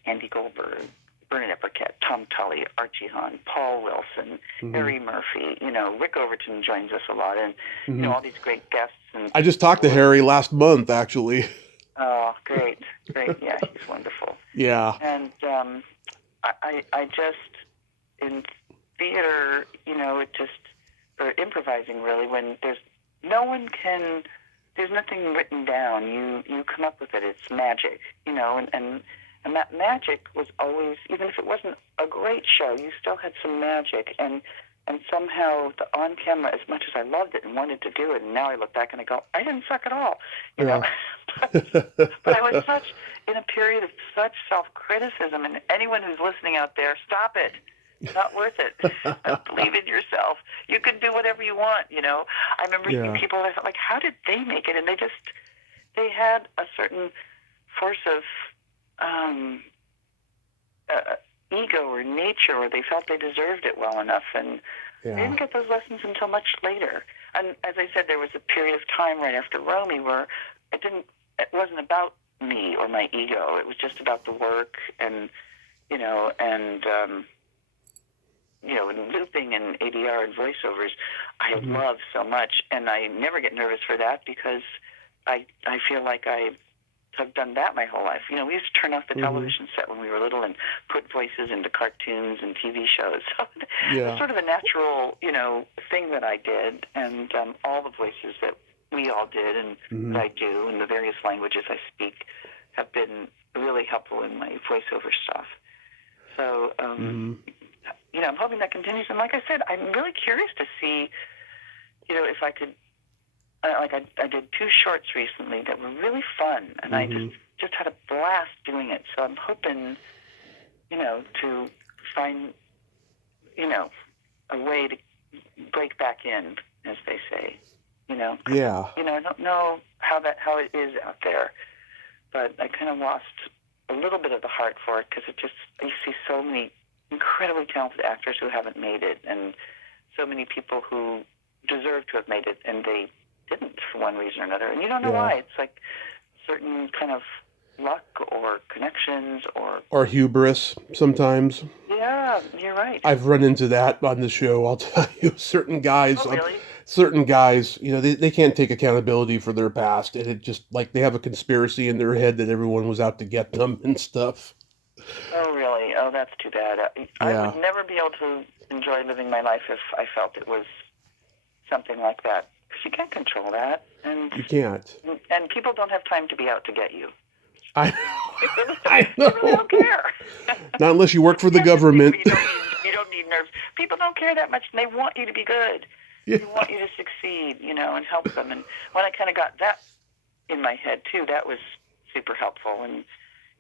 Andy Goldberg, Bernadette Burkett, Tom Tully, Archie Hahn, Paul Wilson, Harry Murphy, Rick Overton joins us a lot, and, all these great guests. And I just talked to Harry last month, actually. Oh, great. Yeah, he's wonderful. Yeah. And I just, in theater, or improvising really, when there's nothing written down, you come up with it. It's magic, and that magic was always, even if it wasn't a great show, you still had some magic. And somehow the on-camera, as much as I loved it and wanted to do it, and now I look back and I go, I didn't suck at all, but I was in a period of such self-criticism, and anyone who's listening out there, stop it. It's not worth it. Believe in yourself. You can do whatever you want, I remember people, I felt like, how did they make it? And they had a certain force of ego or nature, or they felt they deserved it well enough, and I didn't get those lessons until much later. And as I said, there was a period of time right after Romy where it wasn't about me or my ego. It was just about the work and and looping and ADR and voiceovers. I love so much, and I never get nervous for that because I feel like I've done that my whole life. We used to turn off the television set when we were little and put voices into cartoons and TV shows. So it's sort of a natural, thing that I did, and all the voices that we all did and that I do and the various languages I speak have been really helpful in my voiceover stuff. So, I'm hoping that continues. And like I said, I'm really curious to see, if I could, I did 2 shorts recently that were really fun, and I just had a blast doing it. So I'm hoping, to find, a way to break back in, as they say. Yeah. I don't know how it is out there, but I kind of lost a little bit of the heart for it because you see so many incredibly talented actors who haven't made it, and so many people who deserve to have made it, and they didn't for one reason or another, and you don't know why. It's like certain kind of luck or connections or hubris sometimes. Yeah, yeah, you're right. I've run into that on the show. I'll tell you, Oh, really? certain guys, they can't take accountability for their past, and it just like they have a conspiracy in their head that everyone was out to get them and stuff. Oh, really? Oh, that's too bad. I Yeah. would never be able to enjoy living my life if I felt it was something like that. Because you can't control that. You can't. And people don't have time to be out to get you. I They really don't care. Not unless you work for the government. You don't need nerves. People don't care that much, and they want you to be good. Yeah. They want you to succeed, and help them. And when I kind of got that in my head, too, that was super helpful. And,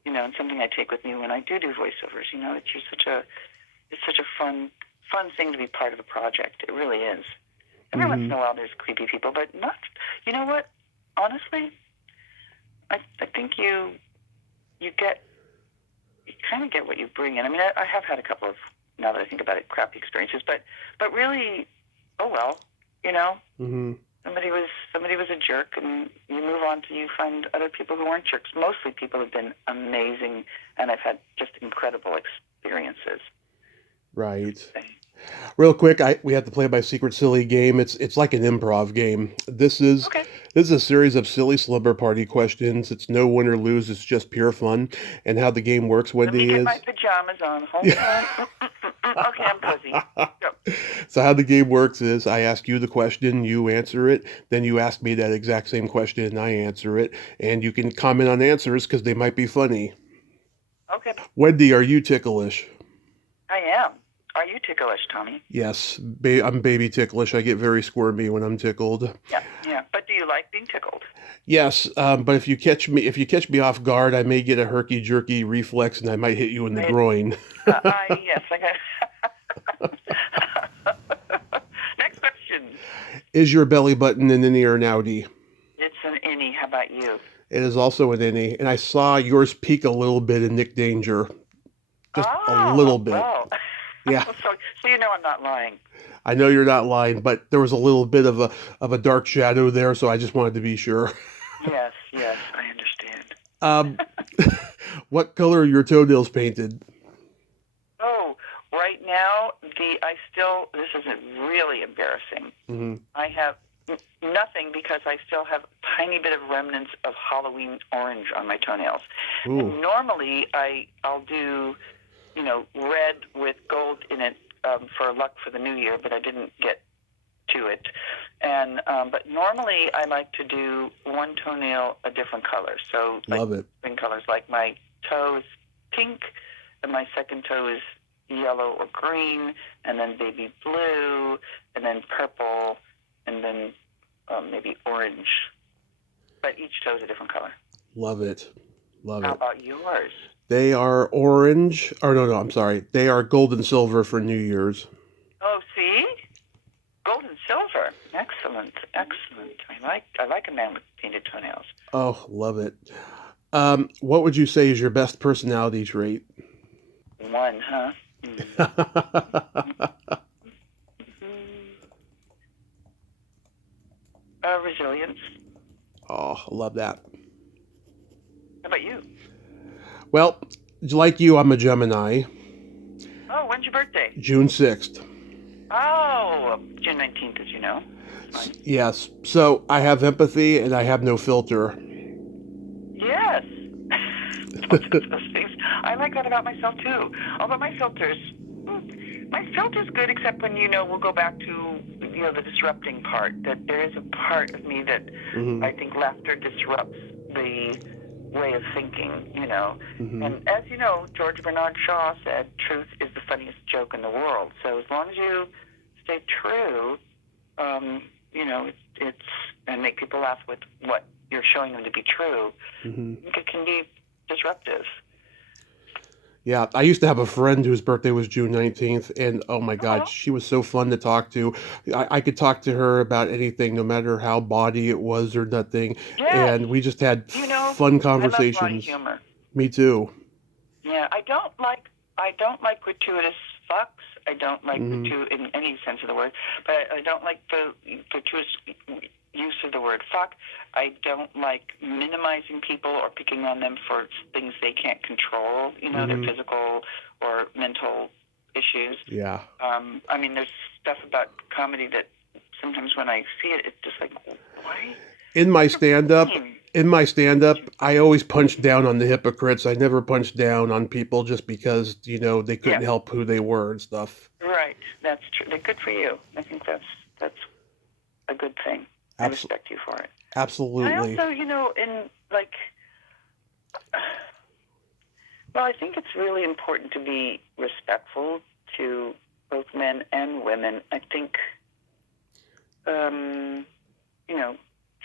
and something I take with me when I do voiceovers, it's such a fun thing to be part of a project. It really is. Every once in a while there's creepy people, but not, you know what? Honestly, I think you kind of get what you bring in. I mean, I have had a couple of, now that I think about it, crappy experiences, but really, oh well, somebody was a jerk, and you move on till you find other people who aren't jerks. Mostly people have been amazing, and I've had just incredible experiences. Right. Real quick, we have to play my secret silly game. It's like an improv game. This is a series of silly slumber party questions. It's no win or lose. It's just pure fun. And how the game works, Wendy, Let me get my pajamas on. Hold on. Okay, I'm fuzzy. Go. So how the game works is I ask you the question, you answer it, then you ask me that exact same question and I answer it, and you can comment on answers because they might be funny. Okay. Wendy, are you ticklish? I am. Are you ticklish, Tommy? Yes, I'm baby ticklish. I get very squirmy when I'm tickled. Yeah. But do you like being tickled? Yes, but if you catch me off guard, I may get a herky jerky reflex, and I might hit you in the groin. Yes, I got. Next question. Is your belly button an innie or an outie? It's an innie. How about you? It is also an innie, and I saw yours peak a little bit in Nick Danger, just a little bit. Well. Yeah. So I'm not lying. I know you're not lying, but there was a little bit of a dark shadow there, so I just wanted to be sure. Yes, I understand. What color are your toenails painted? Oh, right now this isn't really embarrassing. Mm-hmm. I have nothing because I still have a tiny bit of remnants of Halloween orange on my toenails. Ooh. And normally I'll do red with gold in it for luck for the new year, but I didn't get to it. And but normally I like to do one toenail a different color. So love it. Different colors. Like my toe is pink, and my second toe is yellow or green, and then baby blue, and then purple, and then maybe orange. But each toe is a different color. Love it. How about yours? They are orange. Or no, I'm sorry. They are gold and silver for New Year's. Oh, see? Gold and silver. Excellent. I like a man with painted toenails. Oh, love it. What would you say is your best personality trait? One, huh? Resilience. Oh, I love that. How about you? Well, like you, I'm a Gemini. Oh, when's your birthday? June 6th. Oh, June 19th, as you know. Fine. Yes. So I have empathy and I have no filter. Yes. Those things. I like that about myself, too. Although my filter's good, except when, we'll go back to, the disrupting part, that there is a part of me that I think laughter disrupts the way of thinking, Mm-hmm. And as you know, George Bernard Shaw said, truth is the funniest joke in the world. So as long as you stay true, it's and make people laugh with what you're showing them to be true, it can be disruptive. Yeah, I used to have a friend whose birthday was June 19th, and oh my God, she was so fun to talk to. I could talk to her about anything, no matter how bawdy it was or nothing, and we just had fun conversations. I love bawdy humor. Me too. Yeah, I don't like gratuitous fucks. I don't like gratuitous in any sense of the word, but I don't like the gratuitous use of the word fuck. I don't like minimizing people or picking on them for things they can't control, their physical or mental issues. Yeah. I mean, there's stuff about comedy that sometimes when I see it, it's just like, why? In my stand-up, I always punch down on the hypocrites. I never punch down on people just because, they couldn't help who they were and stuff. Right. That's true. They're good for you. I think that's a good thing. I respect you for it. Absolutely. And I also, I think it's really important to be respectful to both men and women. I think,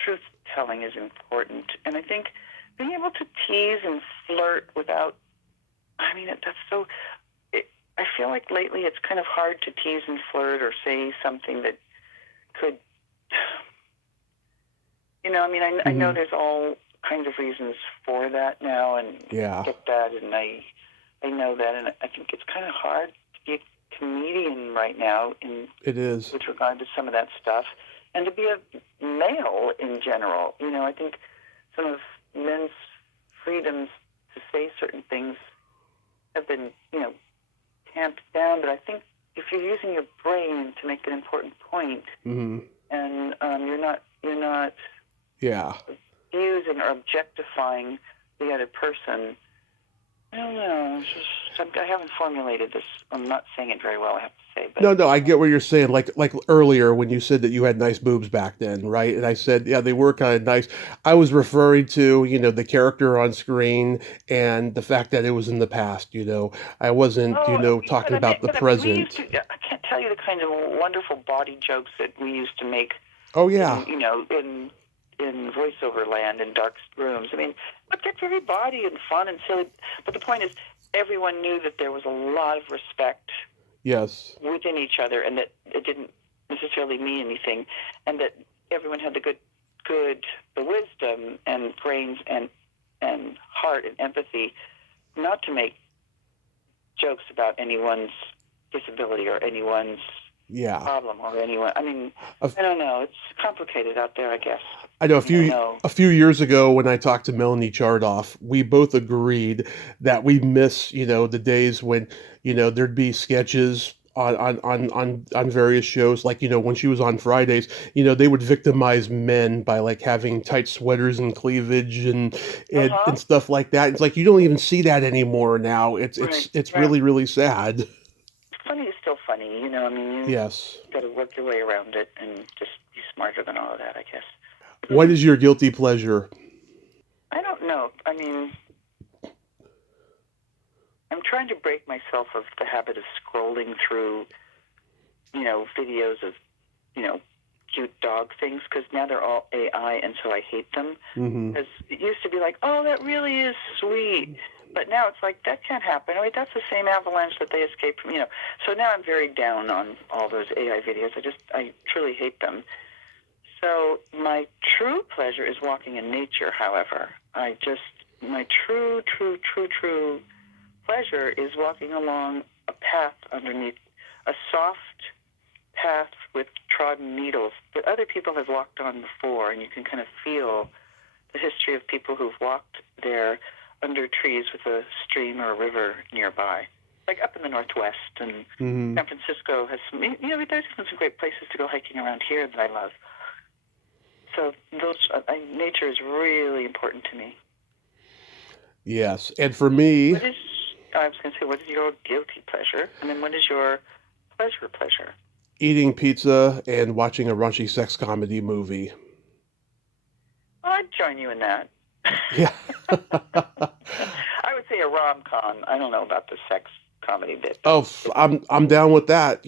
truth-telling is important. And I think being able to tease and flirt without, that's so... I feel like lately it's kind of hard to tease and flirt or say something that could... I know there's all kinds of reasons for that now, and I get that, and I know that, and I think it's kind of hard to be a comedian right now it is with regard to some of that stuff, and to be a male in general. I think some of men's freedoms to say certain things have been, tamped down, but I think if you're using your brain to make an important point, and you're not using or objectifying the other person. I don't know. I haven't formulated this. I'm not saying it very well, I have to say. But No, I get what you're saying. Like earlier when you said that you had nice boobs back then, right? And I said, yeah, they were kind of nice. I was referring to, the character on screen and the fact that it was in the past, I wasn't, talking about the present. I can't tell you the kind of wonderful body jokes that we used to make. Oh, yeah. In voiceover land, in dark rooms. But that's very body and fun and silly. But the point is, everyone knew that there was a lot of respect within each other, and that it didn't necessarily mean anything, and that everyone had the wisdom and brains and heart and empathy not to make jokes about anyone's disability or anyone's problem or anyone. I don't know. It's complicated out there, I guess. I know a few years ago when I talked to Melanie Chardoff, we both agreed that we miss, the days when, there'd be sketches on various shows, like, when she was on Fridays, they would victimize men by like having tight sweaters and cleavage and stuff like that. It's like you don't even see that anymore now. It's really, really sad. Funny is still funny, you got to work your way around it and just be smarter than all of that, I guess. What is your guilty pleasure? I don't know. I'm trying to break myself of the habit of scrolling through, videos of, cute dog things, because now they're all AI, and so I hate them. Because it used to be like, oh, that really is sweet. But now it's like, that can't happen. That's the same avalanche that they escaped from, So now I'm very down on all those AI videos. I truly hate them. So my true pleasure is walking in nature, however. My true pleasure is walking along a path underneath, a soft path with trodden needles that other people have walked on before, and you can kind of feel the history of people who've walked there under trees with a stream or a river nearby. Like up in the Northwest, and San Francisco has some, there's some great places to go hiking around here that I love. So nature is really important to me. Yes, and for me... I was going to say, what is your guilty pleasure? And then what is your pleasure? Eating pizza and watching a raunchy sex comedy movie. Well, I'd join you in that. Yeah. I would say a rom-com. I don't know about the sex comedy bit. Oh, I'm down with that,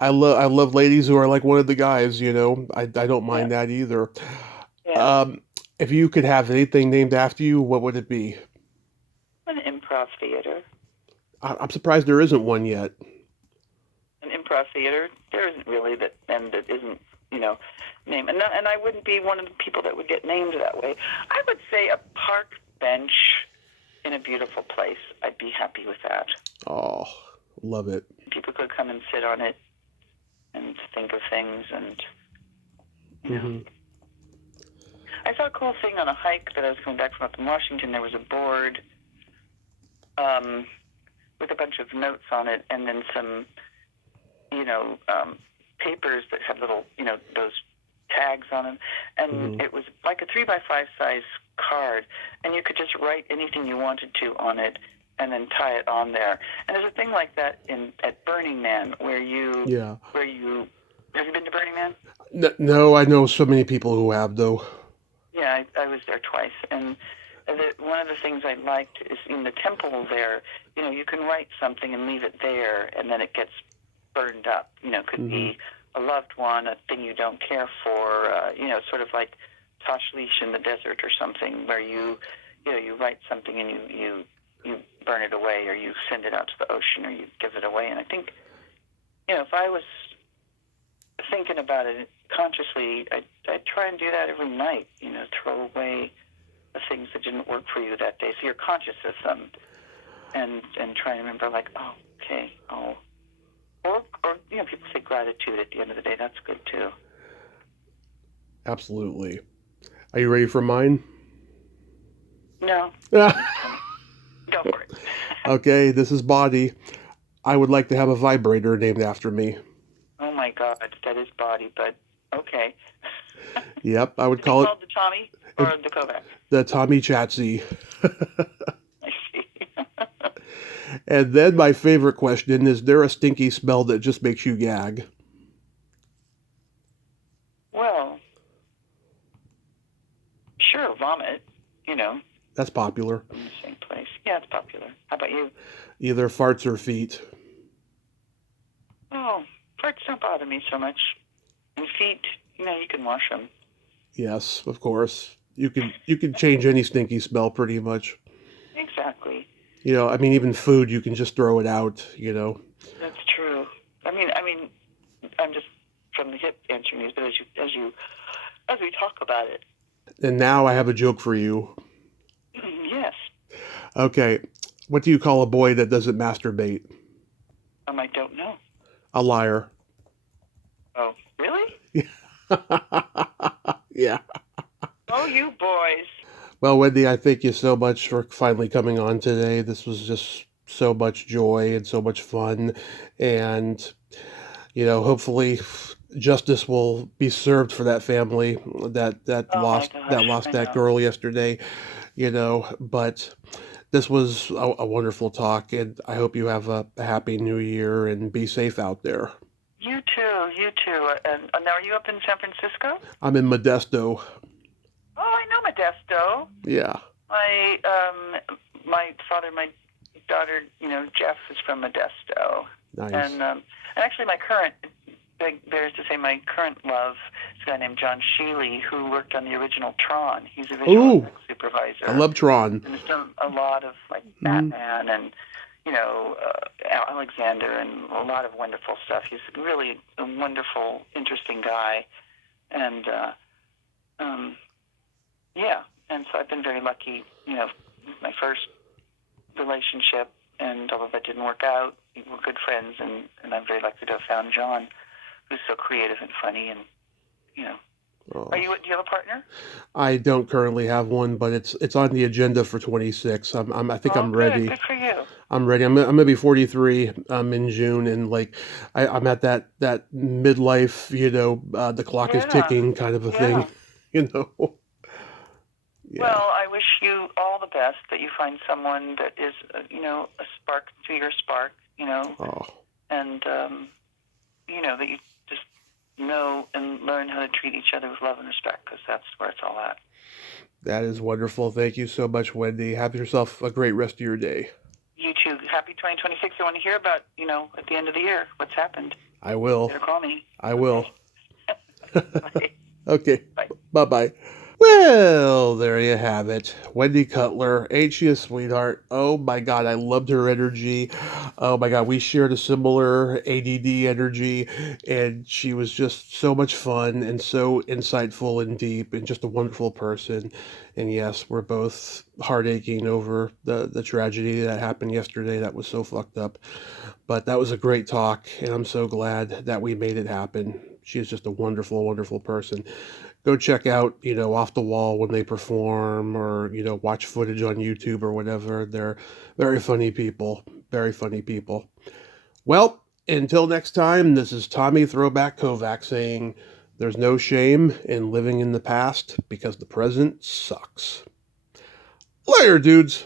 I love ladies who are like one of the guys, I don't mind that either. Yeah. If you could have anything named after you, what would it be? An improv theater. I'm surprised there isn't one yet. An improv theater? There isn't really that isn't, named. And I wouldn't be one of the people that would get named that way. I would say a park bench in a beautiful place. I'd be happy with that. Oh, love it. People could come and sit on it and think of things, and I saw a cool thing on a hike that I was coming back from up in Washington. There was a board with a bunch of notes on it, and then some, papers that had little, those tags on them, and it was like a 3x5 size card, and you could just write anything you wanted to on it, and then tie it on there. And there's a thing like that at Burning Man where you have you been to Burning Man? No, I know so many people who have though. Yeah, I was there twice, and one of the things I liked is in the temple there, you can write something and leave it there, and then it gets burned up. Could be a loved one, a thing you don't care for, sort of like Tashlish in the desert or something, where you write something and you burn it away, or you send it out to the ocean, or you give it away. And I think, if I was thinking about it consciously, I'd try and do that every night, throw away the things that didn't work for you that day. So you're conscious of them, and try and remember, like, oh, okay, oh. Or people say gratitude at the end of the day. That's good, too. Absolutely. Are you ready for mine? No. Go for it. Okay, this is Body. I would like to have a vibrator named after me. Oh, my God. That is Body, but okay. Yep, I would call it... called the Tommy or the Kovac? The Tommy Chatsy. I see. And then my favorite question, is there a stinky smell that just makes you gag? Well, sure, vomit, That's popular. In the same place. Yeah, it's popular. How about you? Either farts or feet. Oh, farts don't bother me so much. And feet, you can wash them. Yes, of course. You can change any stinky smell pretty much. Exactly. Even food, you can just throw it out, That's true. I mean, I'm just from the hip answering these, but as we talk about it. And now I have a joke for you. Yes. Okay, what do you call a boy that doesn't masturbate? I don't know. A liar. Oh, really? Yeah. Oh, you boys. Well, Wendy, I thank you so much for finally coming on today. This was just so much joy and so much fun. And, hopefully justice will be served for that family that lost that girl yesterday, but this was a wonderful talk, and I hope you have a happy new year and be safe out there. You too. And now, are you up in San Francisco? I'm in Modesto. Oh, I know Modesto. Yeah. My father, my daughter, Jeff is from Modesto. Nice. And actually my current love is a guy named John Sheely, who worked on the original Tron. He's a visual effects supervisor. I love Tron. And he's done a lot of Batman and Alexander and a lot of wonderful stuff. He's really a wonderful, interesting guy, and and so I've been very lucky. My first relationship, and although that didn't work out, we were good friends, and I'm very lucky to have found John, who's so creative and funny, and Oh. Do you have a partner? I don't currently have one, but it's on the agenda for 26. I think I'm ready. Good for you. I'm ready. I'm gonna be 43 in June, and I'm at that midlife, the clock is ticking kind of a thing, Yeah. Well, I wish you all the best, that you find someone that is, a spark to your spark, Oh. and, that you just know and learn how to treat each other with love and respect, because that's where it's all at. That is wonderful. Thank you so much, Wendy. Have yourself a great rest of your day. You too. Happy 2026. I want to hear about, at the end of the year, what's happened. I will. You better call me. I will. Bye. Okay. Bye. Bye-bye. Well, there you have it. Wendy Cutler, ain't she a sweetheart? Oh my God, I loved her energy. Oh my God, we shared a similar ADD energy, and she was just so much fun and so insightful and deep and just a wonderful person. And yes, we're both heartaching over the tragedy that happened yesterday. That was so fucked up. But that was a great talk, and I'm so glad that we made it happen. She is just a wonderful, wonderful person. go check out, Off the Wall when they perform, or, watch footage on YouTube or whatever. They're very funny people. Very funny people. Well, until next time, this is Tommy Throwback Kovac saying there's no shame in living in the past because the present sucks. Later, dudes.